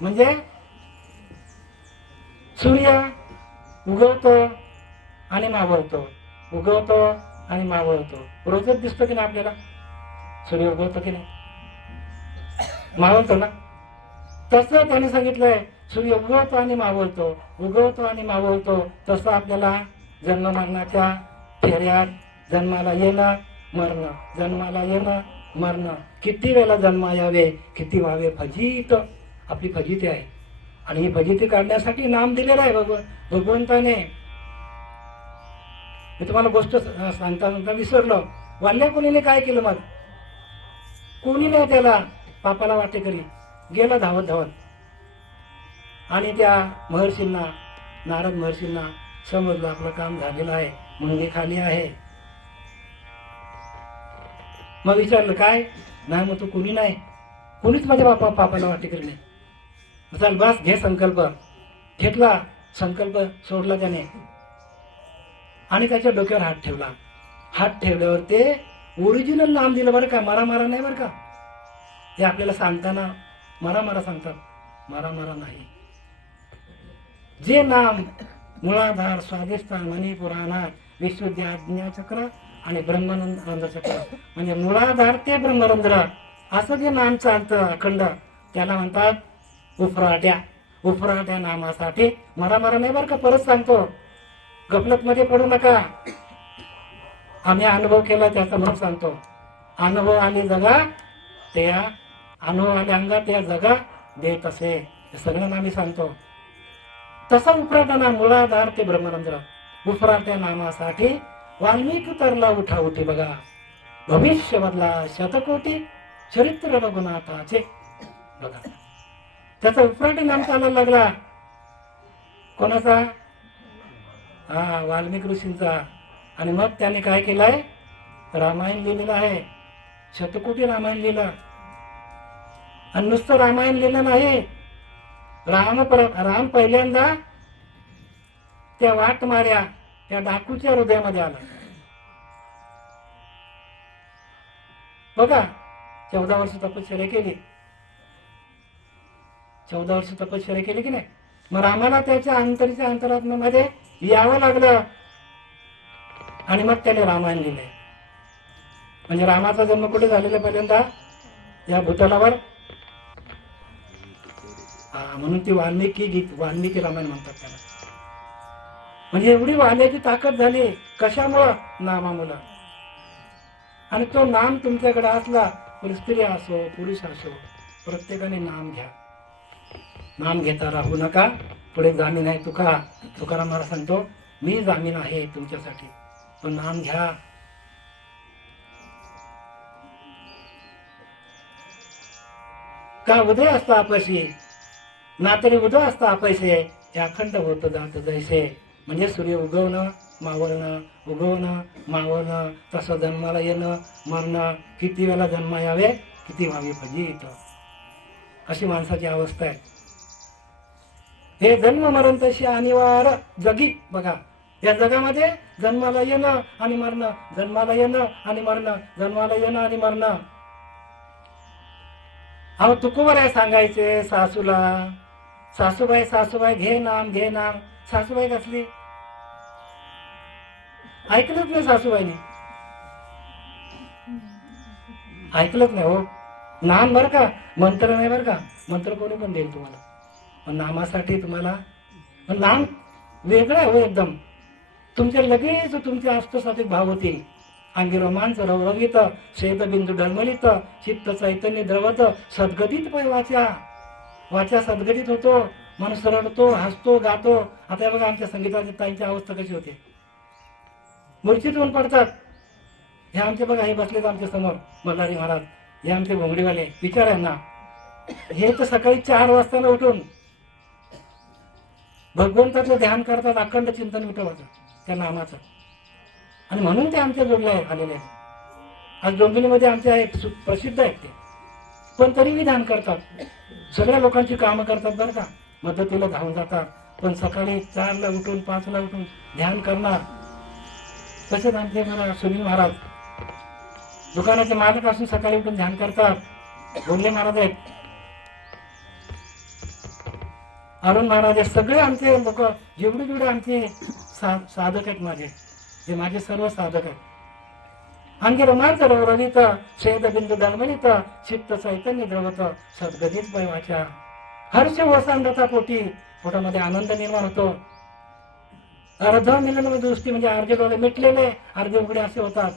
म्हणजे सूर्य उगवतो आणि मावळतो, उगवतो आणि मावळतो. रोजच दिसतो की नाही आपल्याला? सूर्य उगवतो की नाही, मावळतो ना. तसं त्याने सांगितलंय, सूर्य उगवतो आणि मावळतो, उगवतो आणि मावळतो. तसं आपल्याला जन्म मरणाच्या फेऱ्यात जन्माला येणं मरणं, जन्माला येणं मरणं. किती वेळेला जन्म यावे, किती व्हावे फजित. आपली फजिती आहे आणि ही फजिती काढण्यासाठी नाम दिलेलं आहे भगवंताने. मी तुम्हाला गोष्ट सांगता विसरलो. वाल्या कोणीने काय केलं? मग कोणी नाही त्याला पापाला वाटेकरी गेला धावत धावत. आणि त्या महर्षींना, नारद महर्षींना समजलं आपलं काम झालेलं आहे, मुंगी खाली आहे. मग विचारलं काय? नाही मग तू कोणी नाही, कोणीच माझ्या पापाला वाटेकरी नाही. चल बस घे संकल्प. घेतला संकल्प, सोडला त्याने आणि त्याच्या डोक्यावर हात ठेवला. हात ठेवल्यावर ते ओरिजिनल नाम दिलं बरं का, मारा मारा नाही बरं का. हे आपल्याला सांगताना मारा मारा सांगतात, मारा मारा नाही. जे नाम मुळाधार स्वादिष्ठान मणिपुराणात विशुद्धी आज्ञाचक्र आणि ब्रह्मानंद चक्र, म्हणजे मुळाधार ते ब्रह्मरंध्र असं जे नाम चालतं अखंड, त्याला म्हणतात उफराट्या. उफराट्या नामासाठी मारा मारा नाही बरं का. परत सांगतो, गफलत मध्ये पडू नका. आम्ही अनुभव केला त्याचा म्हणून सांगतो. अनुभव आले जगा त्या, अनुभव आले अंगात त्या जगा देत असे. हे सगळं आम्ही सांगतो. तसा उफराटा नाम मुळाधार ते ब्रह्मरंध्र. उफराट्या नामासाठी वाल्मिकी तरला उठा उठी. बघा भविष्य बदला शतकोटी चरित्र रघुनाथाचे. बघा त्याचा उपराटी नाम चालायला लागला. कोणाचा? वाल्मिक ऋषींचा. आणि मग त्याने काय केलंय? रामायण लिहिलेलं आहे. शतकोटी रामायण लिहिलं. आणि नुसतं रामायण लिहिलं नाही, राम पहिल्यांदा त्या वाट मार्या त्या डाकूच्या हृदयामध्ये आला. बघा, 14 वर्ष तपश्चर्या केली. 14 वर्ष तपश्चर्या केली की नाही? मग रामाला त्याच्या अंतरात्म्यामध्ये यावं लागलं. आणि मग त्याने रामायण लिहिलंय. म्हणजे रामाचा जन्म कुठे झालेला? पहिल्यांदा या भूतलावर. म्हणून ती वाल्मिकी रामायण म्हणतात त्याला. म्हणजे एवढी वाल्याची ताकद झाली. कशामुळं? नामामुळं. आणि तो नाम तुमच्याकडे असला, स्त्री असो पुरुष असो, प्रत्येकाने नाम घ्या. नाम घेता राहू नका. पुढे जामीन आहे. तुकाराम महाराज सांगतो, मी जामीन आहे तुमच्यासाठी, पण नाम घ्या. का उदय असता आपशी, ना तरी उदय असता आपैसे, हे अखंड होत जात जैसे. म्हणजे सूर्य उगवणं मावळणं, उगवणं मावळणं, तसं जन्माला येणं मरणं, किती वेळा जन्म यावे, किती व्हावी फजित, अशी माणसाची अवस्था आहे. हे जन्म मरण तशी अनिवार्य जगी. बघा, या जगामध्ये जन्माला येणं आणि मरणं, जन्माला येणं आणि मरणं, जन्माला येणं आणि मरणं. अहो तुकोबर आहे सांगायचे सासूला, सासूबाई घे नाम घे नाम. सासूबाई कसली? ऐकलंच नाही सासूबाईने, ऐकलंच नाही. हो, नाम बर का, मंत्र नाही बर का. मंत्र कोणी पण देईल तुम्हाला, पण नामासाठी तुम्हाला नाम वेगळं आहे. हो, एकदम तुमच्या लगेच तुमचे आस्थासात्विक भाव होतील. अंगी रोमांच रवरवित, शेदबिंदू डळमळीत, चित्त चैतन्य द्रवत, सद्गदित पै वाचा. वाचा सद्गदित होतो, मन सरळतो, हसतो, गातो. आता बघा आमच्या संगीताच्या ताईंची अवस्था कशी होते, मूर्छित होऊन पडतात. हे आमचे बघा, हे बसलेत आमच्या समोर मल्हारी महाराज, हे आमचे घोंगडीवाले. विचार आहे ना, हे तर सकाळी 4 वाजता उठून भगवंताचं ध्यान करतात, अखंड चिंतन विठोबाचं, त्या नामाचं. आणि म्हणून ते आमच्या जोडले आलेले आहेत. आज डोंबिवलीमध्ये आमचे आहेत, प्रसिद्ध आहेत ते, पण तरीही ध्यान करतात. सगळ्या लोकांची कामं करतात बरं का, मदतीला धावून जातात. पण सकाळी 4ला उठून 5ला उठून ध्यान करणार. तसेच आमचे मला सुनील महाराज दुकानाचे मालक असून सकाळी उठून ध्यान करतात. बोलले महाराज आहेत, अरुण महाराज आहेत. सगळे आमचे लोक, जेवढे आमचे साधक आहेत माझे, हे माझे सर्व साधक आहेत. अंगी रोमांच रवरवित, शेदबिंदू डळमळीत, चित्त चैतन्य द्रवत, सद्गदित पै वाचा. हर्ष वसांडता पोटी, पोटामध्ये आनंद निर्माण होतो. अर्ध मिलन दृष्टी म्हणजे अर्धे डोळे मिटलेले, अर्धे उघडे असे होतात.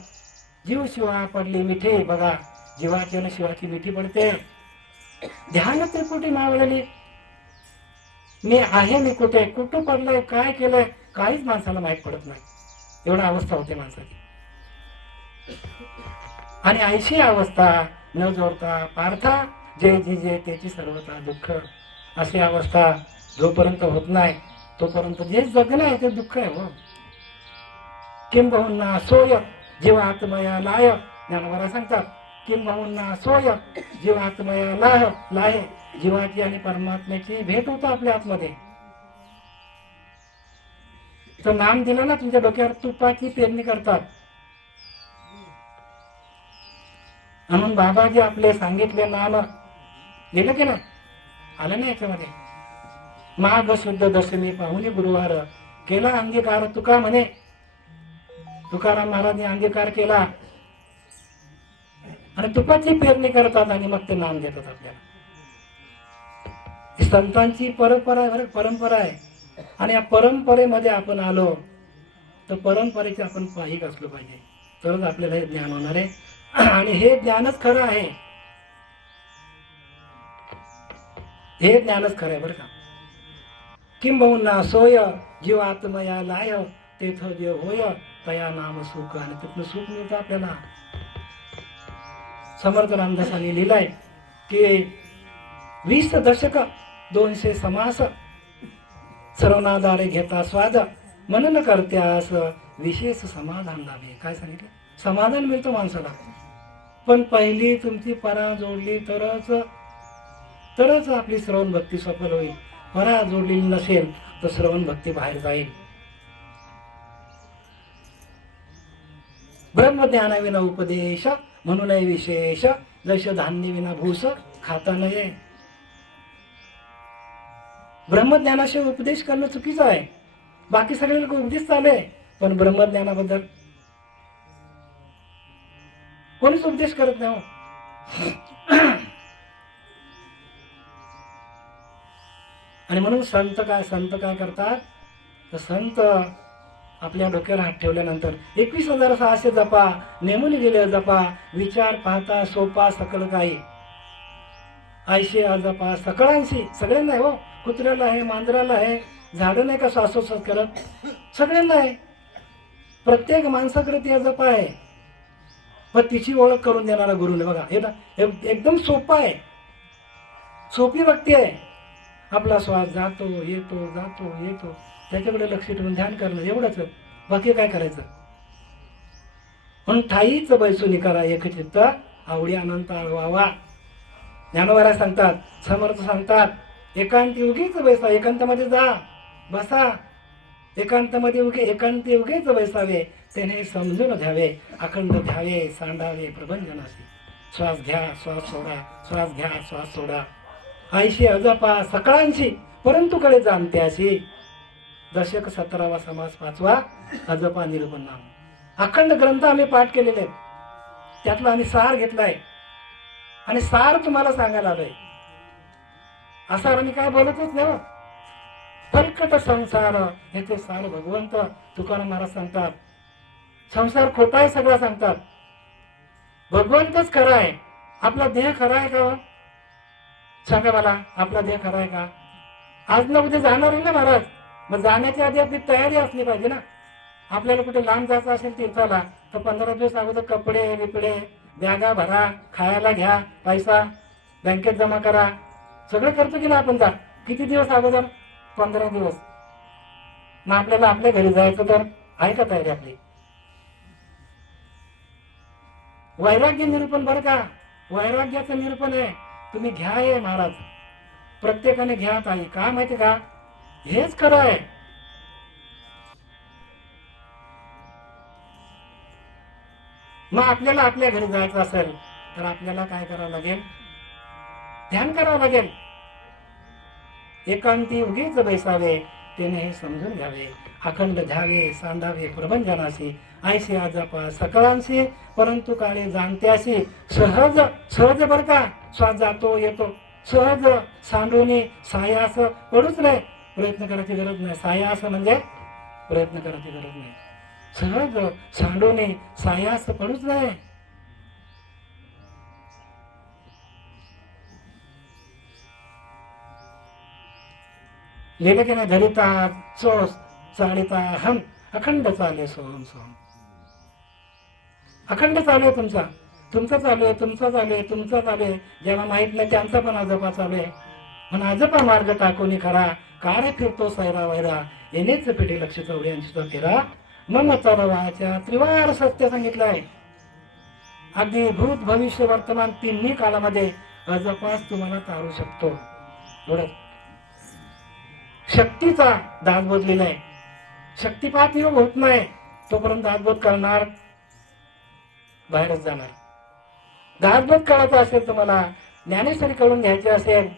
जीव शिवा पडली मिठी. बघा, जीवाची आणि शिवाची मिठी पडते. ध्यान त्रिपुटी मावळली. मी आहे, मी कुठे, कुठं पडलंय, काय केलंय, काहीच माणसाला माहीत पडत नाही. एवढा अवस्था होते माणसाची. आणि ऐशी अवस्था न जोडता पार्था, जे जी जे त्याची सर्वता दुःख. अशी अवस्था जोपर्यंत होत नाही तोपर्यंत जे जगणं आहे ते दुःख आहे. हो, किंबहुना सोय जीवात्मया लाय. ज्ञानोबा सांगतात, किंबहुना सोय जीवात्मया लाय. जीवाची आणि परमात्म्याची भेट होतं आपल्या आतमध्ये. तर नाम दिलं ना, तुमच्या डोक्यावर तुपाची पेरणी करतात. म्हणून बाबाजी आपले सांगितले नाम लिहिलं की नाही, आलं नाही याच्यामध्ये. माघ शुद्ध दशमी पाहुणी गुरुवार, केला अंगीकार तुका म्हणे. तुकाराम महाराजांनी अंगीकार केला आणि तुपाची पेरणी करतात आणि मग ते नाम देतात आपल्याला. संतांची परंपरा आहे. आणि या परंपरेमध्ये आपण आलो तर परंपरेचे आपण पाहिक असलो पाहिजे, तरच आपल्याला हे ज्ञान होणार आहे. आणि हे ज्ञानच खरं आहे, हे ज्ञानच खरं आहे बरं का. किंबहुना सोय जीवात्मया लाय, तेथ देव होय तया नाम सुख. आणि तिथलं सुख मिळतं आपल्याला. समर्थ रामदासांनी लिहिलंय की 20 दशक 200 समास सर्वनादारे घेता स्वाद मनन करत्यास विशेष समाधान लाभे. काय सांगितलं? समाधान मिळतं माणसाला, पण पहिली तुमची परा जोडली तरच आपली श्रवण भक्ती सफल होईल. परा जोडलेली नसेल तर श्रवण भक्ती बाहेर जाईल. ब्रह्मज्ञानाविना उपदेश म्हणून विशेष जैसे धान्य विना भूस खाता नये. ब्रह्मज्ञानाशिवाय उपदेश करणं चुकीचं आहे. बाकी सगळे लोक उपदेश चालू आहे, पण ब्रह्मज्ञानाबद्दल कोणीच उपदेश करत नाही. आणि म्हणून संत काय करतात, तर संत आपल्या डोक्यावर हात ठेवल्यानंतर 21,600 जपा नेमून गेले जपा विचार पाहता सोपा सकळ काही आयशे अजपा सकळांशी. सगळ्यांना आहे हो, कुत्र्याला आहे, मांजराला आहे, झाडं नाही का श्वासोच्छ्वास करत, सगळ्यांना आहे. प्रत्येक माणसाकडे ती अजप आहे, पण तिची ओळख करून देणारा गुरु नाही. बघा हे ना, एकदम सोपा आहे, सोपी भक्ती आहे. आपला श्वास जातो येतो जातो येतो, त्याच्याकडे लक्ष ठेवून ध्यान करणं एवढंच, बाकी काय करायचं. म्हणून ठाईच बैसुनी करा एकचित्त आवडी अनंत आळवावा. ज्ञानोबाराय सांगतात, समर्थ सांगतात, एकांती उगीच बैसा, एकांतामध्ये जा बसा, एकांतामध्ये एकांती उगीच बैसावे, त्याने समजून घ्यावे, अखंड ध्यावे, सांडावे प्रभंजनाशी. श्वास घ्या श्वास सोडा, श्वास घ्या श्वास सोडा. आयशी अजपा सकळांशी परंतु कडे जाणत्याशी. दशक 17वा समास 5वा अजपा निरूपण नाम. अखंड ग्रंथ आम्ही पाठ केलेले आहेत, त्यातला आम्ही सार घेतलाय आणि सार तुम्हाला सांगायला आलोय. असा आम्ही काय बोलतच नाही. फलकट संसार हे ते सार भगवंत तुकाराम महाराज सांगतात. संसार खोटा आहे सगळं सांगतात, भगवंतच खरा आहे. आपला देह खरा आहे का? सांगा मला, आपला देह खरा आहे का? आज ना उद्या जाणार आहे ना महाराज, मग जाण्याच्या आधी आपली तयारी असली पाहिजे ना. आपल्याला कुठे लांब जायचं असेल तीर्थाला तर 15 दिवस अगोदर कपडे बिपडे बॅगा भरा, खायला घ्या, पैसा बँकेत जमा करा, सगळं करतो की ना आपण. जा किती दिवस अगोदर? 15 दिवस. मग आपल्याला आपल्या घरी जायचं तर आहे का तयारी आपली? वैराग्य निरूपण बरं का, वैराग्याचं निरूपण आहे. तुम्ही घ्या हे महाराज, प्रत्येकाने घ्या ताई. का माहिती का, हेच खरं आहे. मग आपल्याला आपल्या घरी जायचं असेल तर आपल्याला काय करावं लागेल? ध्यान करावं लागेल. एकांती उगीच बैसावे, त्याने हे समजून घ्यावे, अखंड ध्यावे, सांडावे प्रभंजनाशी. ऐशी अजपा सकळांशी परंतु काळे जाणत्याशी. सहज सहज बर का, श्वास जातो येतो सहज, सांडूनी सायास पडूच नाही, प्रयत्न करायची गरज नाही. सायास म्हणजे प्रयत्न करायची गरज नाही. सहज सांडूनी सायास पडूच नाही. लिहिलं की नाही, धरिता चोस चालिता हम, अखंड चाले सोहम सोहम. अखंड चालू आहे तुमचा, तुमचा चालू आहे, तुमचा चालू आहे, तुमचा चालू आहे. ज्याला माहित नाही त्यांचा पण आजोबा चालू आहे. म्हणून आजोबा मार्ग टाकून खरा, कार फिरतो सैरा वैरा, येणेच पिढी लक्ष 84 फेरा. मग चालवाच्या त्रिवार सत्य सांगितलं आहे. अगदी भूत भविष्य वर्तमान तिन्ही कालामध्ये अजपास तुम्हाला तारू शकतो. एवढं शक्तीचा दासबोध लिहिलाय. शक्तिपात योग होत नाही तोपर्यंत दासबोध करणार, बाहेरच जाणार. दासबोध करायचा असेल तुम्हाला, ज्ञानेश्वरी कडून घ्यायचे असेल,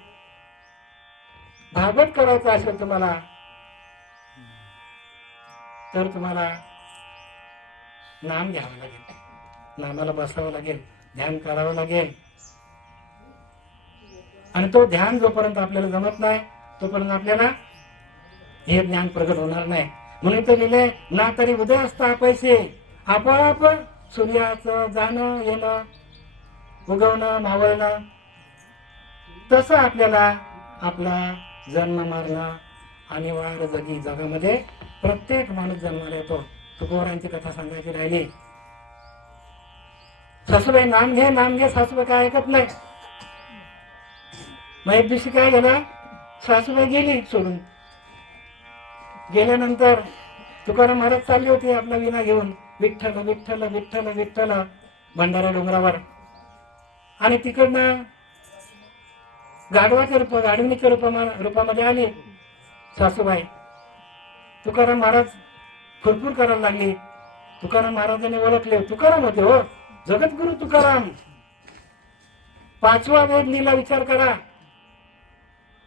भागवत करायचं असेल तुम्हाला, तर तुम्हाला नाम घ्यावं लागेल, नामाला बसावं लागेल, ध्यान करावं लागेल. आणि तो ध्यान जोपर्यंत आपल्याला जमत नाही तोपर्यंत आपल्याला हे ज्ञान प्रगट होणार नाही. म्हणून ते लिहिले, ना तरी उदय असता पैसे, आपोआप सूर्याचं जाणं येणं, उगवणं मावळणं, तसं आपल्याला आपला जन्म मरणं अनिवार्य जगी जगामध्ये प्रत्येक माणूस जन्माला येतो. तुकोबारांची कथा सांगायची राहिली. सासूबाई नाम घे नाम घे, सासूबाई काय ऐकत नाही. मग एक दिवशी काय झालं, सासूबाई गेली सोडून. गेल्यानंतर तुकाराम महाराज चालले होते आपला विणा घेऊन, विठ्ठल विठ्ठल विठ्ठल विठ्ठल भंडारा डोंगरावर. आणि तिकडनं गाढवणीच्या रूपामध्ये आली सासूबाई. तुकाराम महाराज फुरफुर करायला लागली. तुकाराम महाराजांनी ओळखले, तुकाराम होते हो, जगद्गुरु तुकाराम. 5वा वेद लिहिला, विचार करा.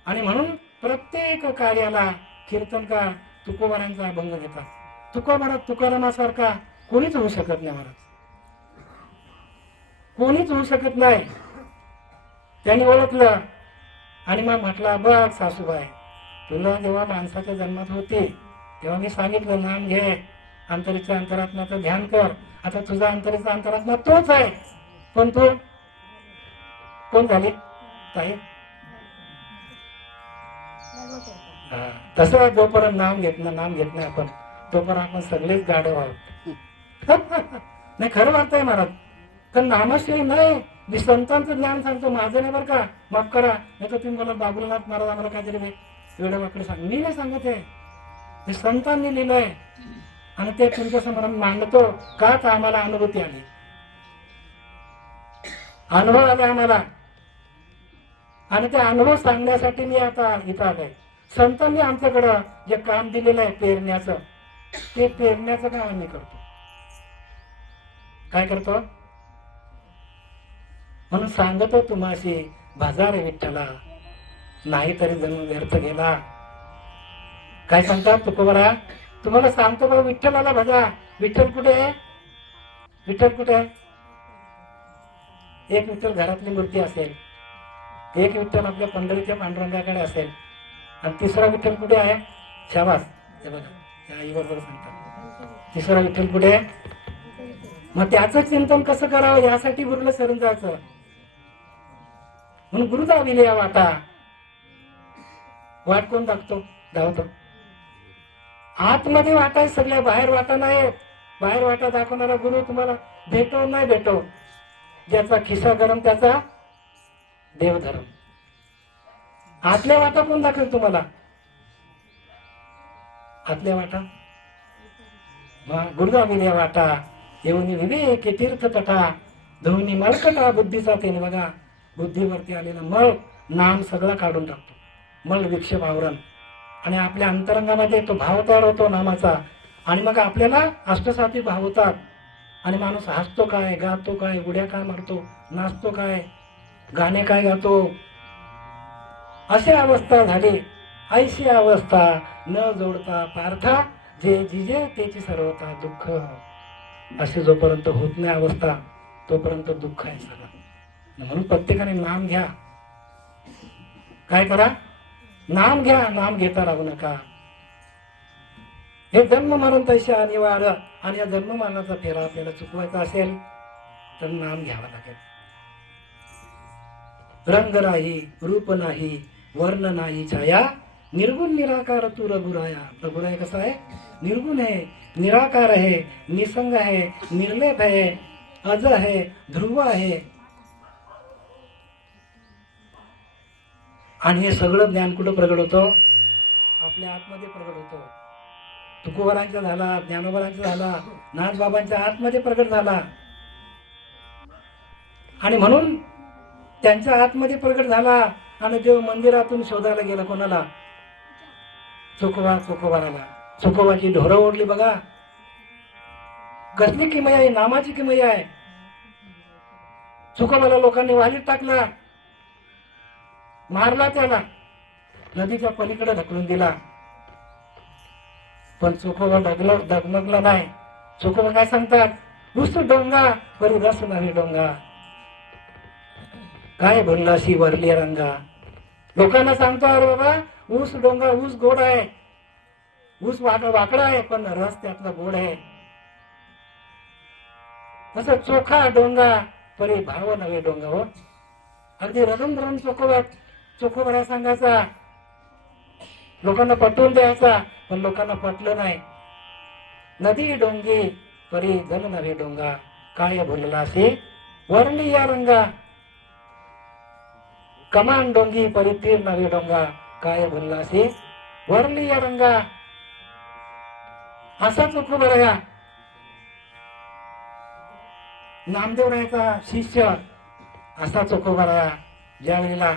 आणि म्हणून प्रत्येक कार्याला कीर्तनकार तुकोबारांचा अभंग घेतात. तुकारामासारखा कोणीच होऊ शकत नाही महाराज, कोणीच होऊ शकत नाही. त्यांनी ओळखलं आणि मग म्हटलं, बघ सासूबाई, तुला जेव्हा माणसाच्या जन्मात होते तेव्हा मी सांगितलं, नाम घे, अंतरीच्या अंतरात्म्याचं ध्यान कर. आता तुझा अंतरीचा अंतरात्मा तोच आहे, पण तू कोण झाली ताई? तसं जोपर्यंत नाम घेत नाही आपण, तोपर्यंत आपण सगळेच गाढव आहोत. नाही, खरं वाटतंय महाराज. तर नामाशिवाय नाही. मी संतांचं ज्ञान सांगतो, माझं नाही बरं का, माफ करा. नाही तर तुम्ही मला बाबुलनाथ महाराज आम्हाला काहीतरी वेळा वाकडे सांग. मी नाही सांगत आहे, हे संतांनी लिहिलंय आणि ते तुमच्या समोर मांडतो का, तर आम्हाला अनुभूती आली, अनुभव आले आम्हाला. आणि ते अनुभव सांगण्यासाठी मी आता इथं आलोय. संतांनी आमच्याकडं जे काम दिलेलं आहे पेरण्याचं, ते पेरण्याचं काम आम्ही करतो. काय करतो? म्हणून सांगतो तुम्हाशी, भजा रे विठ्ठला, नाहीतरी जन्म व्यर्थ गेला. काय सांगतात तुकोबारा? तुम्हाला सांगतो बघा, विठ्ठलाला भजा. विठ्ठल कुठे आहे? विठ्ठल कुठे आहे? एक विठ्ठल घरातली मूर्ती असेल, एक विठ्ठल आपल्या पंढरीच्या पांडुरंगाकडे असेल, आणि तिसरा विठ्ठल कुठे आहे? शाबास, हे बघा, त्या आई बरोबर सांगतात. तिसरा विठ्ठल कुठे आहे? मग त्याचं चिंतन कसं करावं यासाठी गुरुला शरण जायचं. म्हणून गुरु दाविले या वाटा. वाट कोण धावतो? आतमध्ये वाटा आहे सगळ्या, बाहेर वाटा नाही. बाहेर वाटा दाखवणारा गुरु तुम्हाला भेटो नाही भेटो, ज्याचा खिसा गरम त्याचा देवधर्म. आतल्या वाटा कोण दाखवेल तुम्हाला? आतल्या वाटा गुरुदाविल्या वाटा, येऊन विवेक तीर्थ तटा, धुनी मळकटा बुद्धीचा. तेने बघा, बुद्धीवरती आलेला मळ नाम सगळा काढून टाकतो, मळ विक्षेप आवरण, आणि आपल्या अंतरंगामध्ये तो भाव तयार होतो नामाचा. आणि मग आपल्याला अष्टसाती भाव होतात, आणि माणूस हसतो काय, गातो काय, उड्या काय मारतो, नाचतो काय, गाणे काय गातो, अशी अवस्था झाली. ऐशी अवस्था न जोडता पार्था, जे जिजे त्याची सर्वता दुःख. असे जोपर्यंत होत नाही अवस्था, तोपर्यंत दुःख आहे सगळं. म्हणून प्रत्येकाने नाम घ्या. काय करा? नाम घ्या, नाम घेता राहू नका. हे जन्म मरण तैसे अनिवार्य, आणि या जन्म मरणाचा फेरा आपल्याला चुकवायचा असेल तर नाम घ्यावा लागेल. रंग नाही, रूप नाही, वर्ण नाही, छाया, निर्गुण निराकार तू रघुराया. रघुराय कसा आहे? निर्गुण है, निराकार है, निसंग है, निर्लेप है, अज है, ध्रुव आहे. आणि हे सगळं ज्ञान कुठं प्रगट होतो? आपल्या आतमध्ये प्रगट होतो. तुकोबारांचा झाला, ज्ञानोबारांचा झाला, नाथबाबांच्या आतमध्ये प्रगट झाला. आणि म्हणून त्यांच्या आतमध्ये प्रगट झाला. आणि देव मंदिरातून शोधायला गेला कोणाला? चोखोबाराला. चोखोबाची ढोरं ओढली बघा. कसली किमया आहे? नामाची किमया आहे. चोखोबाला लोकांनी वालीत टाकला, मारला, त्याला नदीच्या पलीकडे ढकलून दिला. पण चोखोबा डगमगला नाही. चोखोबा काय सांगतात? ऊस डोंगा परी रस नाही डोंगा, काय भुललाशी वरली रंगा. लोकांना सांगतो, अरे बाबा, ऊस डोंगा, ऊस गोड आहे, ऊस वाकडा आहे, पण रस त्यातला गोड आहे. तसं चोखा डोंगा परी भाव नव्हे डोंगा. हो, अगदी रडून चोखोबा सांगायचा, लोकांना पटवून द्यायचा, पण लोकांना पटलं नाही. नदी डोंगी परी जल नव्हे डोंगा, काय भुललाशी वरली या रंगा. कमान डोंगी परी तीर नव्हे डोंगा, काय भरलासे वरली या रंगा. असा चोखोबराया नामदेवरायाचा शिष्य असा चोखोबराया ज्या वेळेला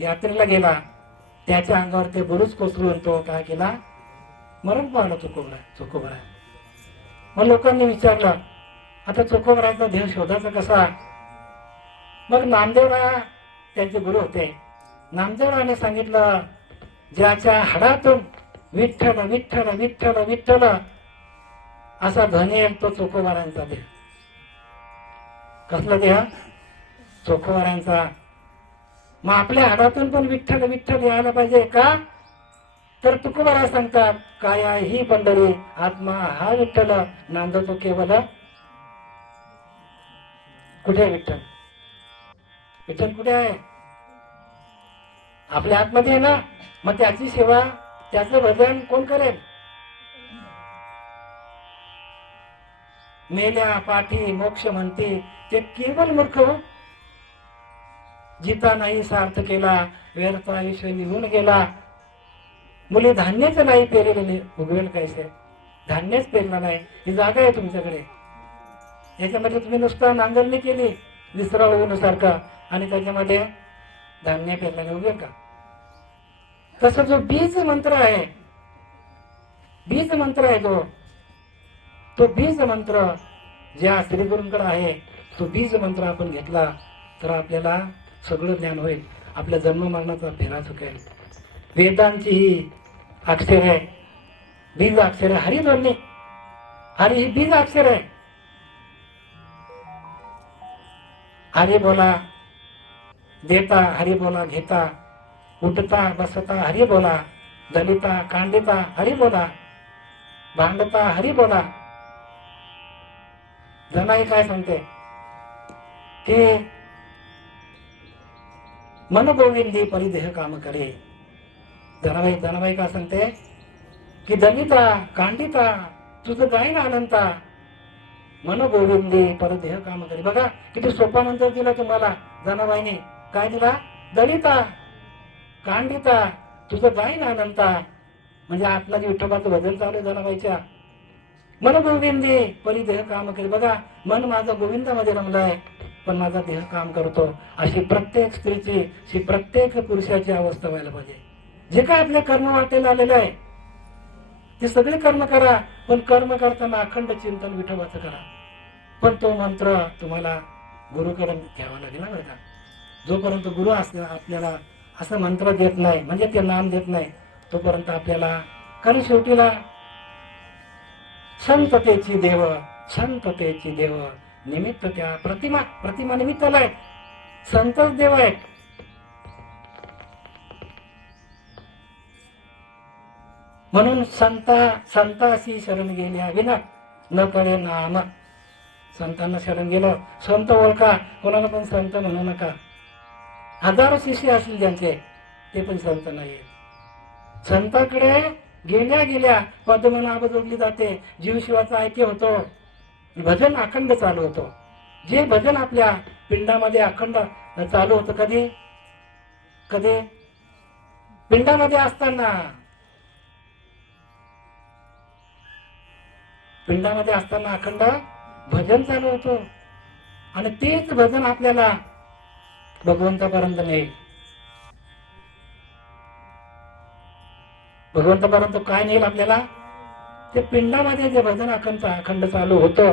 यात्रेला गेला त्याच्या अंगावर ते बुरुज कोसळून तो काय केला, मरण पावला चोखोबराया. मग लोकांनी विचारलं आता चोखोबरायाचा देह शोधाचा कसा. मग नामदेवराय त्यांचे गुरु होते. नामदेवरायाने सांगितलं ज्याच्या हाडातून विठ्ठल विठ्ठल विठ्ठल विठ्ठल असा ध्वनी तो चोखोबरायांचा देह. कसला देह, चोखोबरायांचा. मग आपल्या हाडातून पण विठ्ठल विठ्ठल यायला पाहिजे का. तर तुकोबारा सांगतात काय ही पंढरी आत्मा हा विठ्ठल नांदतो केवळ. कुठे विठ्ठल, विठ्ठल कुठे आहे, आपल्या आतमध्ये आहे ना. मग त्याची सेवा त्याचं भजन कोण करेल. मेल्या पाठी मोक्ष म्हणते ते केवळ मूर्ख. जिता नाही सार्थ केला व्यर्थ आयुष्य निघून गेला. मुले धान्याचं नाही पेरलेले उगवेल कैसे. धान्यच पेरलं नाही. ही जागा आहे तुमच्याकडे, याच्यामध्ये तुम्ही नुसतं नांगरणी केली विसरा सारखा आणि त्याच्यामध्ये धान्य पेरल्याने उगवेल का. तसा जो बीज मंत्र आहे, बीज मंत्र आहे तो बीज मंत्र ज्या श्रीगुरूंकडे आहे तो बीज मंत्र आपण घेतला तर आपल्याला सगळं ज्ञान होईल. आपल्या जन्म मरणाचा फेरा चुकेल. वेदांची ही अक्षर आहे, बीज अक्षर आहे. हरी ध्वनी, हरी ही बीज अक्षर आहे. हरी बोला देता, हरी बोला घेता, उठता बसता हरी बोला, दलिता कांडिता हरी बोला, भांडता हरी बोला. जनाई काय सांगते की मन गोविंदी परिदेह काम करे. जनाबाई काय सांगते की दलिता कांडिता तुझं गायन अनंता मन गोविंदी परदेह काम करे. बघा किती सोपा मंत्र दिला तुम्हाला जनाबाईने. काय दिला, दलिता कांडिता तुझं गायन अनंता. म्हणजे आपला जे विठोबाचं भजन चालू आहे जनाबाईच्या. मन गोविंदी परिदेह काम करे. बघा मन माझं गोविंदामध्ये रमलंय पण माझा देह काम करतो. अशी प्रत्येक स्त्रीची, अशी प्रत्येक पुरुषाची अवस्था व्हायला पाहिजे. जे काय आपल्या कर्म वाटेला आलेलं आहे ते सगळे कर्म करा, पण कर्म करताना अखंड चिंतन विठोबाचं करा. पण तो मंत्र तुम्हाला गुरुकडे घ्यावा लागेल ना. बरं का, जोपर्यंत गुरु आपल्याला असं मंत्र देत नाही, म्हणजे ते नाम देत नाही, तोपर्यंत आपल्याला, कारण शेवटीला संततेची देव, संततेची देव निमित्त त्या प्रतिमा निमित्ताला आहेत. संतच देव आहेत. म्हणून संताशी शरण गेल्या विना न कळे नाम. संतांना शरण गेलं, संत ओळखा. कोणाला पण संत म्हणू नका. हजारो शिष्य असतील ज्यांचे, ते पण संत नाहीये. संताकडे गेल्या गेल्या पद्मनाभ जोडली जाते. जीव शिवाचा ऐक्य होतो, भजन अखंड चालू होतो. जे भजन आपल्या पिंडामध्ये अखंड चालू होतं कधी कधी पिंडामध्ये असताना. पिंडामध्ये असताना अखंड भजन चालू होतं आणि तेच भजन आपल्याला भगवंतापर्यंत नेईल. भगवंतापर्यंत काय नेईल आपल्याला, ते पिंडामध्ये जे भजन अखंड चालू होतं.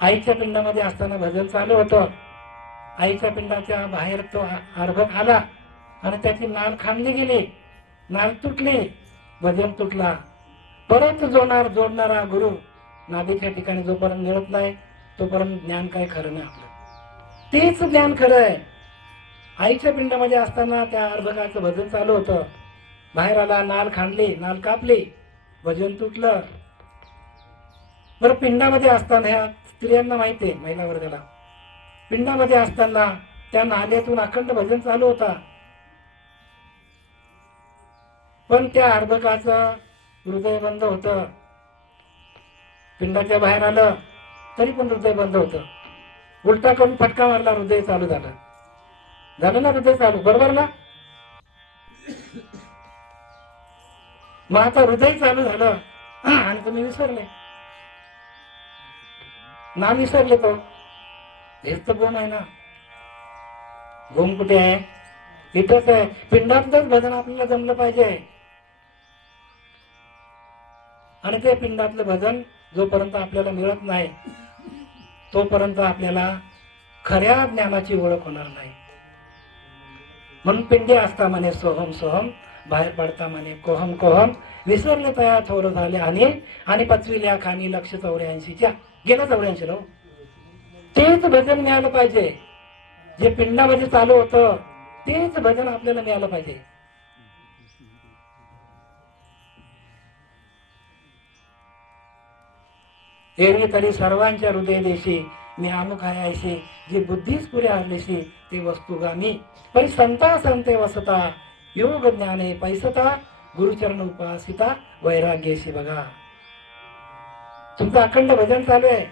आईच्या पिंडामध्ये असताना भजन चालू होतं. आईच्या पिंडाच्या बाहेर तो अर्भक आला आणि त्याची नाल खांदली गेली, नाल तुटली, भजन तुटला. परत जोडणारा गुरु नादीच्या ठिकाणी जोपर्यंत मिळत नाही तोपर्यंत ज्ञान काय खरं नाही आपलं. तेच ज्ञान खरं आहे. आईच्या पिंडामध्ये असताना त्या अर्भकाचं भजन चालू होतं. बाहेर आला, नाल खांडली, नाल कापली, भजन तुटलं. बरं, पिंडामध्ये असताना, ह्या स्त्रियांना माहिती आहे, महिला वर्गाला, पिंडामध्ये असताना त्या नाल्यातून अखंड भजन चालू होता. पण त्या अर्भकाचं हृदय बंद होतं. पिंडाच्या बाहेर आलं तरी पण हृदय बंद होतं. उलटा करून फटका मारला, हृदय चालू झालं. झालं ना हृदय चालू, बरोबर ना. मग आता हृदय चालू झालं आणि तुम्ही विसरले, नाम विसरले. तो हेच तर गोम आहे ना. गोम कुठे आहे? इथंच आहे. पिंडातलंच भजन आपल्याला जमलं पाहिजे. आणि ते पिंडातलं भजन जोपर्यंत आपल्याला मिळत नाही तोपर्यंत आपल्याला खऱ्या ज्ञानाची ओळख होणार नाही. म्हणून पिंडे असता म्हणे सोहम सोहम, बाहेर पडता म्हणे कोहम कोहम. विसरले तया थोर झाले आणि पचविल्या खाणी लक्ष 84च्या. गेला 84 ला. तेच भजन मिळालं पाहिजे. जे पिंडामध्ये चालू होतं तेच भजन आपल्याला मिळालं पाहिजे. एरवी तरी सर्वांच्या हृदय देशी मी अमुक आहे ऐशी, जी बुद्धीच पुरे हरलेशी ते वस्तुगामी. परी संता संते वसता योग ज्ञाने पैसता, गुरुचरण उपासिता वैराग्यशी. बघा, तुमचं अखंड भजन चालू आहे,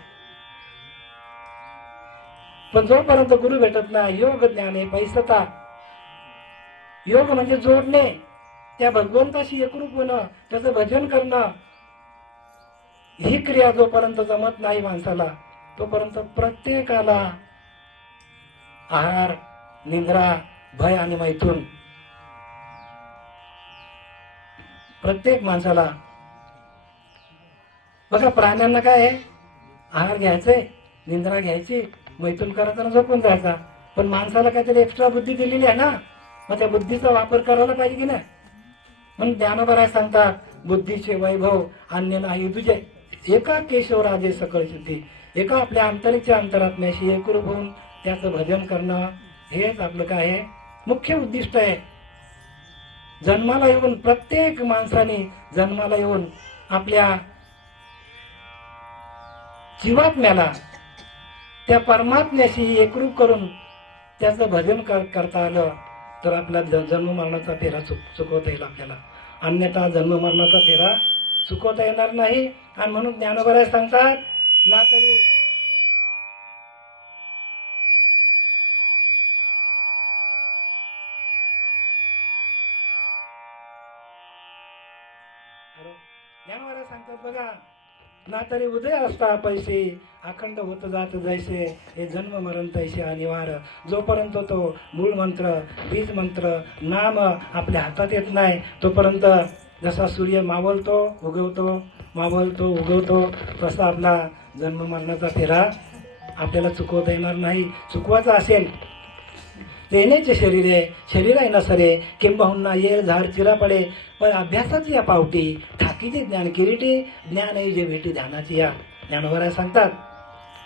पण जोपर्यंत गुरु भेटत नाही, योग ज्ञाने पैसता. योग म्हणजे जोडणे, त्या भगवंताशी एकरूप होणं, त्याचं भजन करणं. ही क्रिया जोपर्यंत जमत नाही माणसाला तोपर्यंत प्रत्येकाला आहार, निद्रा, भय आणि मैथून. प्रत्येक माणसाला बघा, प्राण्यांना काय आहे? आहार घ्यायचे, निद्रा घ्यायची, मैथून करायचा, झोपून जायचा. पण माणसाला काहीतरी एक्स्ट्रा बुद्धी दिलेली आहे ना, मग त्या बुद्धीचा वापर करायला पाहिजे की नाही. म्हणून ज्ञानोबा सांगतात, बुद्धीचे वैभव अन्य नाही तुझे, एका केशवराजे सकळ सिद्धी. एका आपल्या अंतरीच्या अंतरात्म्याशी एकरूप होऊन त्याचं भजन करणं हेच आपलं काय आहे? मुख्य उद्दिष्ट आहे. जन्माला येऊन प्रत्येक माणसाने जन्माला येऊन आपल्या जीवात्म्याला त्या परमात्म्याशी एकरूप करून त्याचं भजन करता आलं तर आपला जन्म मरणाचा फेरा चुकवता येईल आपल्याला. अन्यथा जन्म मरणाचा फेरा चुकवता येणार नाही. आणि म्हणून ज्ञानोबा सांगतात ना, तरी ज्ञानोबा सांगतात बघा, ना तरी उदय असता पैसे अखंड होत जात जैसे, हे जन्म मरण तैसे अनिवार्य. जोपर्यंत तो मूळ मंत्र, बीज मंत्र, नाम आपल्या हातात येत नाही तोपर्यंत जसा सूर्य मावळतो उगवतो, मावळतो उगवतो, तसा आपला जन्म मरणाचा फेरा आपल्याला चुकवता येणार नाही. चुकवायचा असेल येण्याचे शरीर आहे, शरीर आहे ना सरे, किंबहुना येर झाड चिरा पडे, पण अभ्यासाची या पावटी ठाकीची ज्ञान किरीटी, ज्ञान आहे जे भेटी ध्यानाची या. ज्ञानोबा सांगतात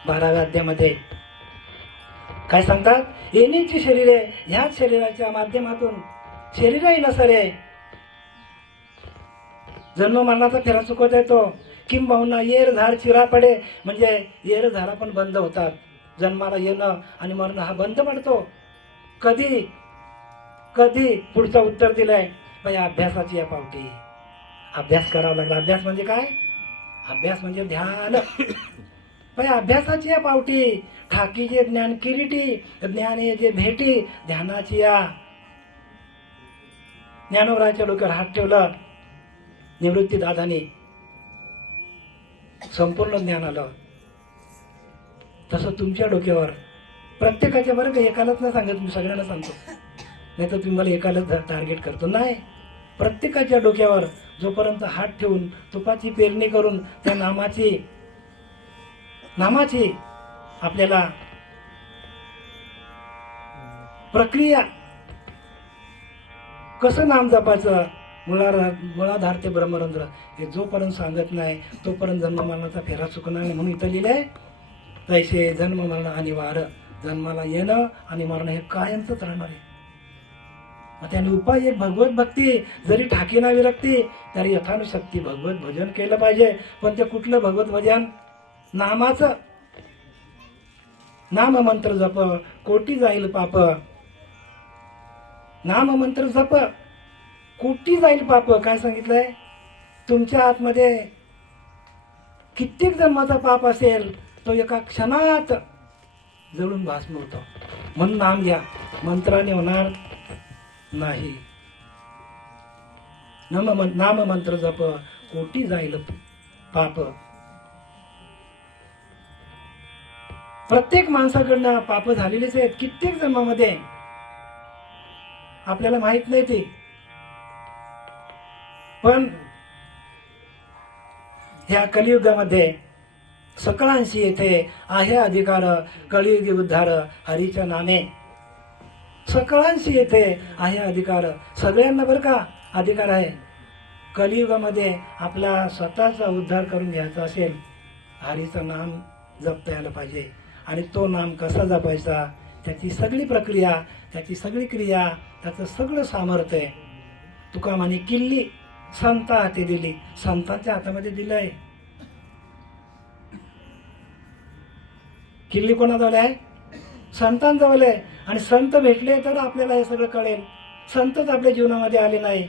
12व्या अध्यायामध्ये काय सांगतात? येण्याची शरीर आहे, ह्याच शरीराच्या माध्यमातून शरीर आहे ना सरे, जन्म मरणाचा फेरा चुकवता येतो. किंबहुना येर झाड चिरा पडे, म्हणजे येर झाडा पण बंद होतात. जन्माला येणं आणि मरणं हा बंद पडतो. कधी कधी पुढचं उत्तर दिलंय बाई, अभ्यासाची या पावटी. अभ्यास करावा लागला. अभ्यास म्हणजे काय? अभ्यास म्हणजे ध्यान. बाई अभ्यासाची या पावटी ठाकीचे ज्ञान किरीटी, ज्ञाने जे भेटी ध्यानाची या. ज्ञानोबराच्या डोक्यावर हात ठेवलं निवृत्ती दादाने, संपूर्ण ज्ञान आलं. तसं तुमच्या डोक्यावर प्रत्येकाच्या, बरं का एकालाच नाही सांगत, मी सगळ्यांना सांगतो, नाही तर तुम्ही मला एकालाच टार्गेट करतो. नाही, प्रत्येकाच्या डोक्यावर जोपर्यंत हात ठेवून तुपाची पेरणी करून त्या नामाची आपल्याला प्रक्रिया, कसं नाम जपायचं, मुळाधार ते ब्रह्मरंध्र, हे जोपर्यंत सांगत नाही तोपर्यंत जन्म मरणाचा फेरा चुकणार नाही. म्हणून इथं लिहिलंय तैसे जन्म मरण अनिवार्य. जन्माला येणं आणि मरणं हे कायमच राहणार आहे. मग त्याने उपाय एक भगवत भक्ती, जरी ठाकी ना विरक्ती तरी यथानुशक्ती भगवत भजन केलं पाहिजे. पण ते कुठलं भगवत भजन? नामाचं. नाम मंत्र जप कोटी जाईल पाप. नाम मंत्र जप कोटी जाईल पाप. काय सांगितलंय? तुमच्या आतमध्ये कित्येक जन्माचा पाप असेल तो एका क्षणात जळून भस्म होतो. म्हणून नाम घ्या, मंत्राने होणार नाही. नाम मंत्र जप कोटी जाईल पाप. प्रत्येक माणसाकडनं पाप झालेलेच आहेत कित्येक जन्मामध्ये, आपल्याला माहित नाही ते. पण ह्या कलियुगामध्ये सकळांशी येथे आहे अधिकार, कलियुगी उद्धार हरीच्या नामे. सकळांशी येथे आहे अधिकार, सगळ्यांना बरं का अधिकार आहे. कलियुगामध्ये आपला स्वतःचा उद्धार करून घ्यायचा असेल, हरीचं नाम जपता यायला पाहिजे. आणि तो नाम कसा जपायचा, त्याची सगळी प्रक्रिया, त्याची सगळी क्रिया, त्याचं सगळं सामर्थ्य आहे. तुका म्हणे किल्ली संता हाती दिली, संतांच्या हातामध्ये दिलं आहे. किल्ली कोणाजवळ आहे? संतांजवळ आहे. आणि संत भेटले तर आपल्याला हे सगळं कळेल. संतच आपल्या जीवनामध्ये आले नाही.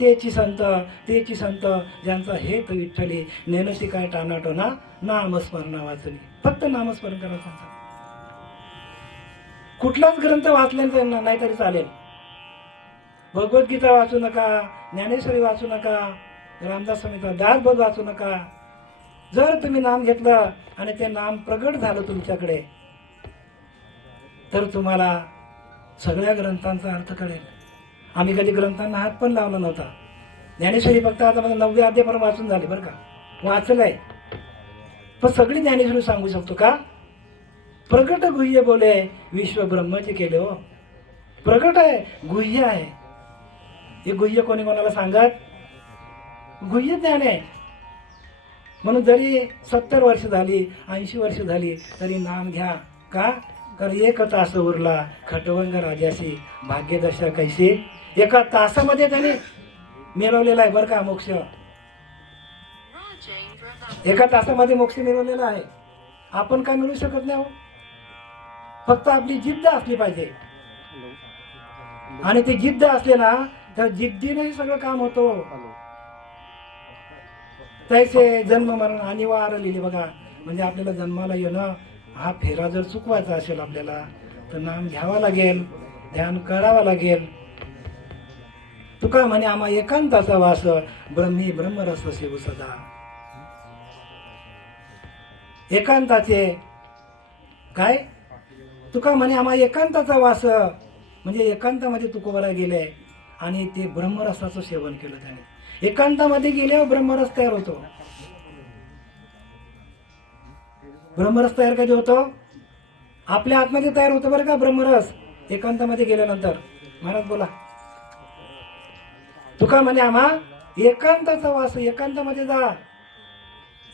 तेची संत ज्यांचा हेत विठ्ठली, नेनसी काय टानाटोना नामस्मरणा वाचली. फक्त नामस्मरण करा सांगतात. कुठलाच ग्रंथ वाचल्याचं नाही तरी चालेल. भगवद्गीता वाचू नका, ज्ञानेश्वरी वाचू नका, रामदास स्वामीचा दासबोध वाचू नका. जर तुम्ही नाम घेतलं आणि ते नाम प्रगट झालं तुमच्याकडे, तर तुम्हाला सगळ्या ग्रंथांचा अर्थ कळेल. आम्ही कधी ग्रंथांना हात पण लावला नव्हता. ज्ञानेश्वरी फक्त आता मला 9 अध्याय वाचून झाले बरं का, वाचलंय. पण सगळी ज्ञानेश्वरी सांगू शकतो का? प्रगट गुह्य बोले विश्व ब्रह्मचे केले. हो, प्रगट आहे, गुह्य आहे. हे गुह्य कोणी कोणाला सांगत? गुह्य ज्ञान आहे. म्हणून जरी 70 वर्ष झाली, 80 वर्ष झाली, तरी नाम घ्या. का? कारण एक तास उरला खटवंग राजाशी, भाग्यदशा कैसी. एका तासामध्ये त्याने मिळवलेला आहे बरं का मोक्ष. एका तासामध्ये मोक्ष मिळवलेला आहे. आपण काय मिळू शकत नाही. फक्त आपली जिद्द असली पाहिजे. आणि ते जिद्द असले ना, तर जिद्दीने सगळं काम होतो. त्याचे जन्म मरण अनिवार्य लिहिले बघा. म्हणजे आपल्याला जन्माला येणं, हा फेरा जर चुकवायचा असेल आपल्याला, तर नाम घ्यावा लागेल, ध्यान करावं लागेल. तुका म्हणे आम्हा एकांताचा वास, ब्रह्मी ब्रह्मरस सेवू सदा. एकांताचे काय? तुका म्हणे आम्हा एकांताचा वास, म्हणजे एकांतामध्ये तुकोबाला गेले आणि ते ब्रह्मरसाचं सेवन केलं त्याने. एकांतामध्ये गेल्यावर ब्रह्मरस तयार होतो. ब्रह्मरस तयार कधी होतो? आपल्या आतमध्ये तयार होतो बरं का ब्रह्मरस, एकांतामध्ये गेल्यानंतर. महाराज बोला. तुका म्हणे आम्हा एकांताचा वास, एकांतामध्ये जा.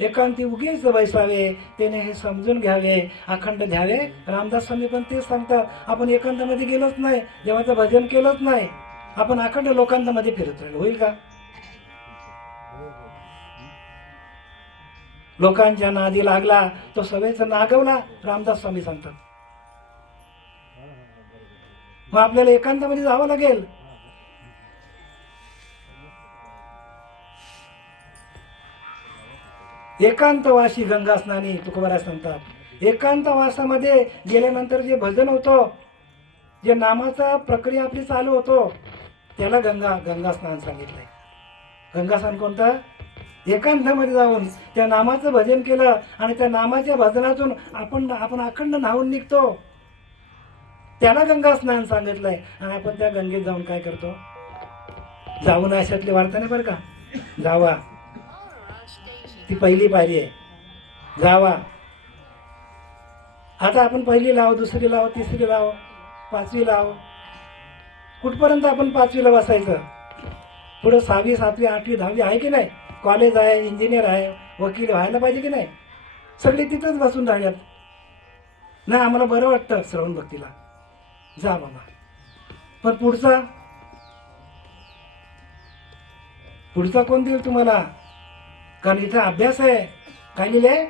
एकांती उगीच बैसावे, त्याने हे समजून घ्यावे, अखंड घ्यावे. रामदास स्वामी पण तेच सांगतात. आपण एकांतामध्ये गेलोच नाही, देवाचं भजन केलंच नाही, आपण अखंड लोकांतामध्ये फिरतोय. होईल का? लोकांच्या नादी लागला तो सवयीचा नागवला, रामदास स्वामी सांगतात. मग आपल्याला एकांतामध्ये जावं लागेल. एकांतवासी गंगा स्नानी तुकोबारा सांगतात. एकांतवासामध्ये गेल्यानंतर जे भजन होतं, जे नामाचा प्रक्रिया आपली चालू होतो, त्याला गंगा स्नान सांगितलंय. गंगा स्नान कोणतं? एकांतामध्ये जाऊन त्या नामाचं भजन केलं आणि त्या नामाच्या भजनातून आपण अखंड न्हावून निघतो, त्याला गंगा स्नान सांगितलंय. आणि आपण त्या गंगेत जाऊन काय करतो? जाऊन अशातली वार्ता नाही बरं का. जावा, ती पहिली पायरी आहे. जावा. आता आपण पहिली लाव, दुसरी लाव, तिसरी लाव, 5वी लाव. कुठपर्यंत आपण 5वीला बसायचं? पुढे 6वी, 7वी, 8वी, 10वी आहे की नाही? कॉलेज आहे, इंजिनियर आहे, वकील व्हायला पाहिजे की नाही? सगळे तिथंच बसून राहिल्यात. नाही आम्हाला बरं वाटतं श्रवण भक्तीला, जा बाबा. पण पुढचा कोण देईल तुम्हाला? कारण इथं अभ्यास आहे. काय लिहिलंय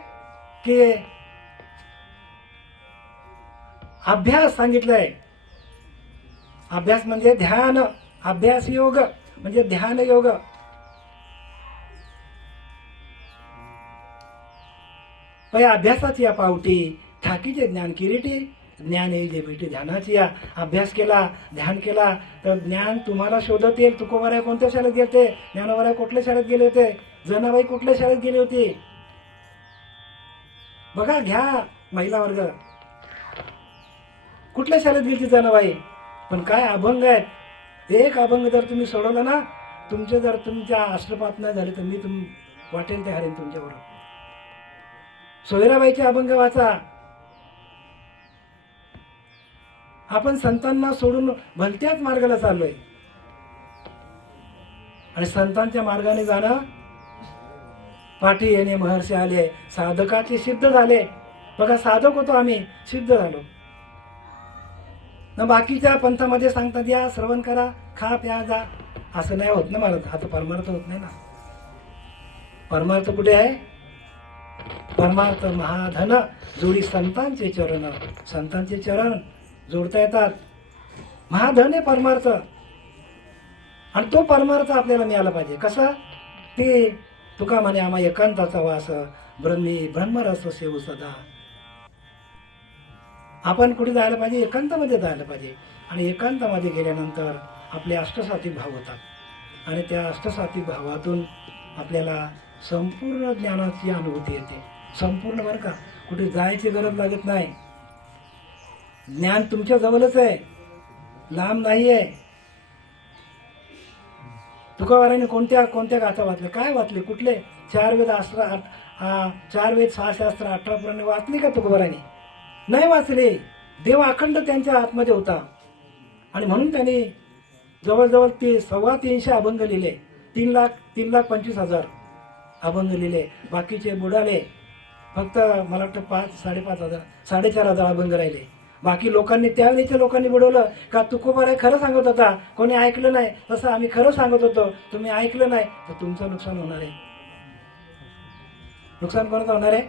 की अभ्यास सांगितलंय. अभ्यास म्हणजे ध्यान, अभ्यास योग म्हणजे ध्यान योग. अभ्यासाची या पावटी ठाकीचे ज्ञान किरीटी, ज्ञान हे जे भेटी ध्यानाची या अभ्यास केला, ध्यान केला तर ज्ञान तुम्हाला शोधत येईल. तुकोबाराय कोणत्या शाळेत गेले, ज्ञानोबाराय कुठल्या शाळेत गेले होते, जनाबाई कुठल्या शाळेत गेली होती? बघा, घ्या महिला वर्ग, कुठल्या शाळेत गेली जनाबाई? पण काय अभंग आहेत. एक अभंग जर तुम्ही सोडवलं ना, जर तुमच्या अष्टपात नाही झाले तर मी वाटेल ते हरेन तुमच्याबरोबर. सोयराबाईचे अभंग वाचा. आपण संतांना सोडून भलत्याच मार्गाला चाललोय आणि संतांच्या मार्गाने जाणं पाठी येणे महर्षी आले, साधकाचे सिद्ध झाले. बघा, साधक होतो आम्ही, सिद्ध झालो ना. बाकीच्या पंथामध्ये सांगतात या श्रवण करा, खा प्या जा, असं नाही होत ना. मला आता परमार्थ होत नाही ना. परमार्थ कुठे आहे? परमार्थ महाधन जोडी संतांचे चरण. संतांचे चरण जोडता येतात. महाधन आहे परमार्थ. आणि तो परमार्थ आपल्याला मिळाला पाहिजे. कसा? ते तुका म्हणे आम्हा एकांताचा वास, ब्रह्मी ब्रह्मरस सेवू सदा. आपण कुठे जायला पाहिजे? एकांतामध्ये जायला पाहिजे. आणि एकांतामध्ये गेल्यानंतर आपले अष्टसात्विक भाव होतात आणि त्या अष्टसात्विक भावातून आपल्याला संपूर्ण ज्ञानाची अनुभूती येते. संपूर्ण, बरं का, कुठे जायची गरज लागत नाही. ज्ञान तुमच्या जवळच आहे, लांब नाही आहे. तुकोबारायने कोणत्या कोणत्या गाथा वाचल्या? काय वाचले? कुठले? 4 वेद 4 वेद 6 शास्त्र 18 पुराणे वाचली का तुकोबारायने? नाही वाचले. देव अखंड त्यांच्या आतमध्ये होता आणि म्हणून त्यांनी जवळजवळ 325 अभंग लिहिले. 3,25,000 अभंग लिहिले. बाकीचे बुडाले. फक्त मला वाटतं 5,000-5,500 4,500 अभंग राहिले. बाकी लोकांनी, त्यावेळेच्या लोकांनी बुडवलं का तुकोबाराय खरं सांगत होता, कोणी ऐकलं नाही. तसं आम्ही खरं सांगत होतो, तुम्ही ऐकलं नाही तर तुमचं नुकसान होणार आहे. नुकसान कोणाचं होणार आहे?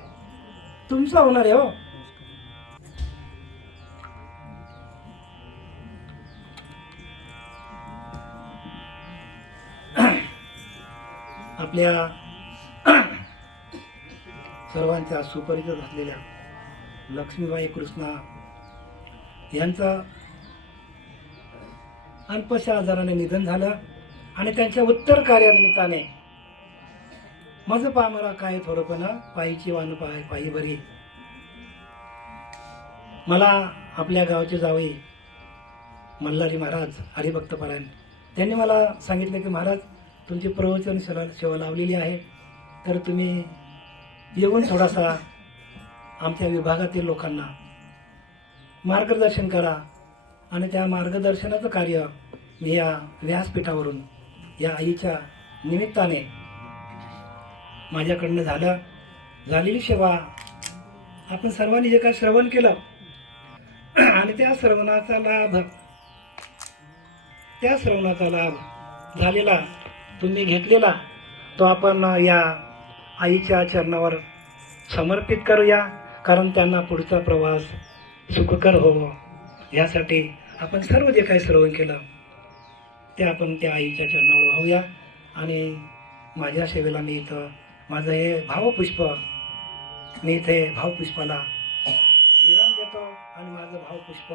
तुमचं होणार आहे. हो, आपल्या सर्वांच्या सुपरिचित असलेल्या लक्ष्मीबाई कृष्णा यांचं अल्पशा आजाराने निधन झालं आणि त्यांच्या उत्तर कार्यानिमित्ताने माझं पामरा काय थोडंपण पायीची वान पायी बरी. मला आपल्या गावचे जावई मल्हारी महाराज हरिभक्तपरायण त्यांनी मला सांगितलं की महाराज तुमची प्रवचन सेवा लावलेली आहे, तर तुम्ही येऊन थोडासा आमच्या विभागातील लोकांना मार्गदर्शन करा. आणि त्या मार्गदर्शनाचं कार्य मी या व्यासपीठावरून या आईच्या निमित्ताने माझ्याकडनं झालेली सेवा आपण सर्वांनी जे काय श्रवण केलं आणि त्या श्रवणाचा लाभ झालेला तुम्ही घेतलेला तो आपण या आईच्या चरणावर समर्पित करूया. कारण त्यांना पुढचा प्रवास सुखकर हो यासाठी आपण सर्व जे काही श्रवण केलं ते आपण त्या आईच्या चरणावर वाहूया. आणि माझ्या सेवेला मी इथं माझं हे भावपुष्प, मी इथे भावपुष्पाला विराम देतो आणि माझं भावपुष्प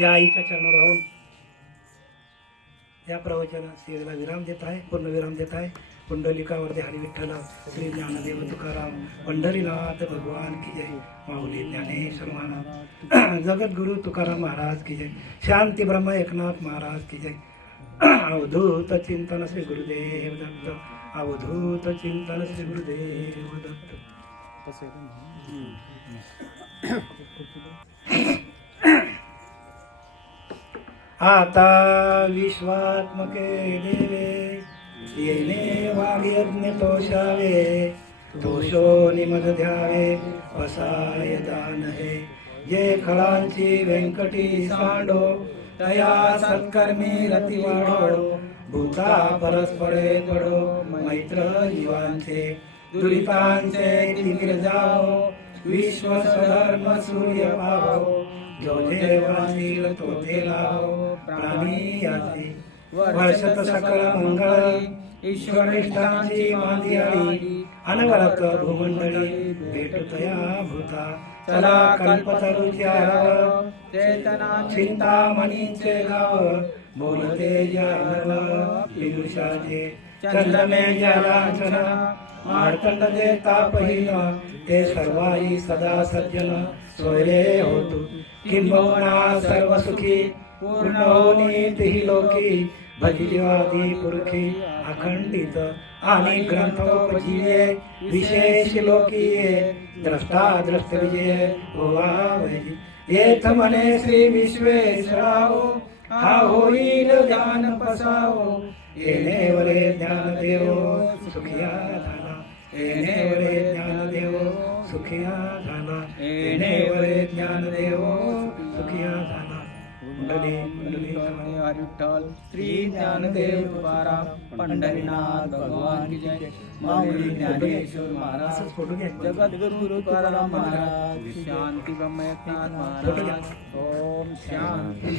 या आईच्या चरणावर राहून या प्रवचन सेवेला विराम देत आहे, पूर्ण विराम देत आहे. पुंडलिकावरती हरी विठ्ठल श्री ज्ञानदेव तुकाराम पंढरीनाथ भगवान की जय. माऊली ज्ञानेश्वर महाराज जगद्गुरु तुकाराम महाराज की जय. शांती ब्रह्म एकनाथ महाराज की जय. अवधूत चिंतन श्री गुरुदेव दत्त. अवधूत चिंतन श्री गुरुदेव दत्त. आता विश्वात्मके देवे येणे वाग्यज्ञ तोषावे. तोषो निमद द्यावे वसाय दान हे. जे खळांची व्यंकटी सांडो तया सत्कर्मी रती वाढो. भूता परस्परे पडो मैत्र जीवांचे. दुरितांचे तिमिर जाओ विश्व स्वधर्म सूर्य पाहो. जो जे वाचील तो ते लाभो प्राणी याची. वर्षत सकल मंगळ ईश्वरिष्ठांची मांदियाळी. अनवरत भूमंडळी भेटतया भूता. चला कल्पतरूचे आराव चेतना चिंतामणींचे गाव बोलते ज्ञानव पियुषाचे चंद्रमे ज्यालांछन मार्तंड देता पहिला ते सर्वाई सदा सज्जन सोयरे होतु किंबहुना सर्व सुखी पूर्ण होनी तिही लोकी भजिवादी पुरखी अखंडित आणि ग्रंथोपजीये विशेष लोकीये द्रष्टा द्रष्ट विजय होवावजी येथ म्हणे श्री विश्वेश्वराओ हा होईल ध्यान पसाओ येणे वरे ज्ञान देवो सुखिया झाला येणे वरे ज्ञान देवो सुखिया झाला येणे वरे ज्ञान देवो सुखिया झाला कुंडली कुंडली हरी विठ्ठल श्री ज्ञानदेव तुकाराम पंढरीनाथ भगवान की जय माऊली ज्ञानेश्वर महाराज फोटो घ्या जगद्गुरु तुकाराम महाराज शांती ब्रह्म एकनाथ महाराज ओम शांती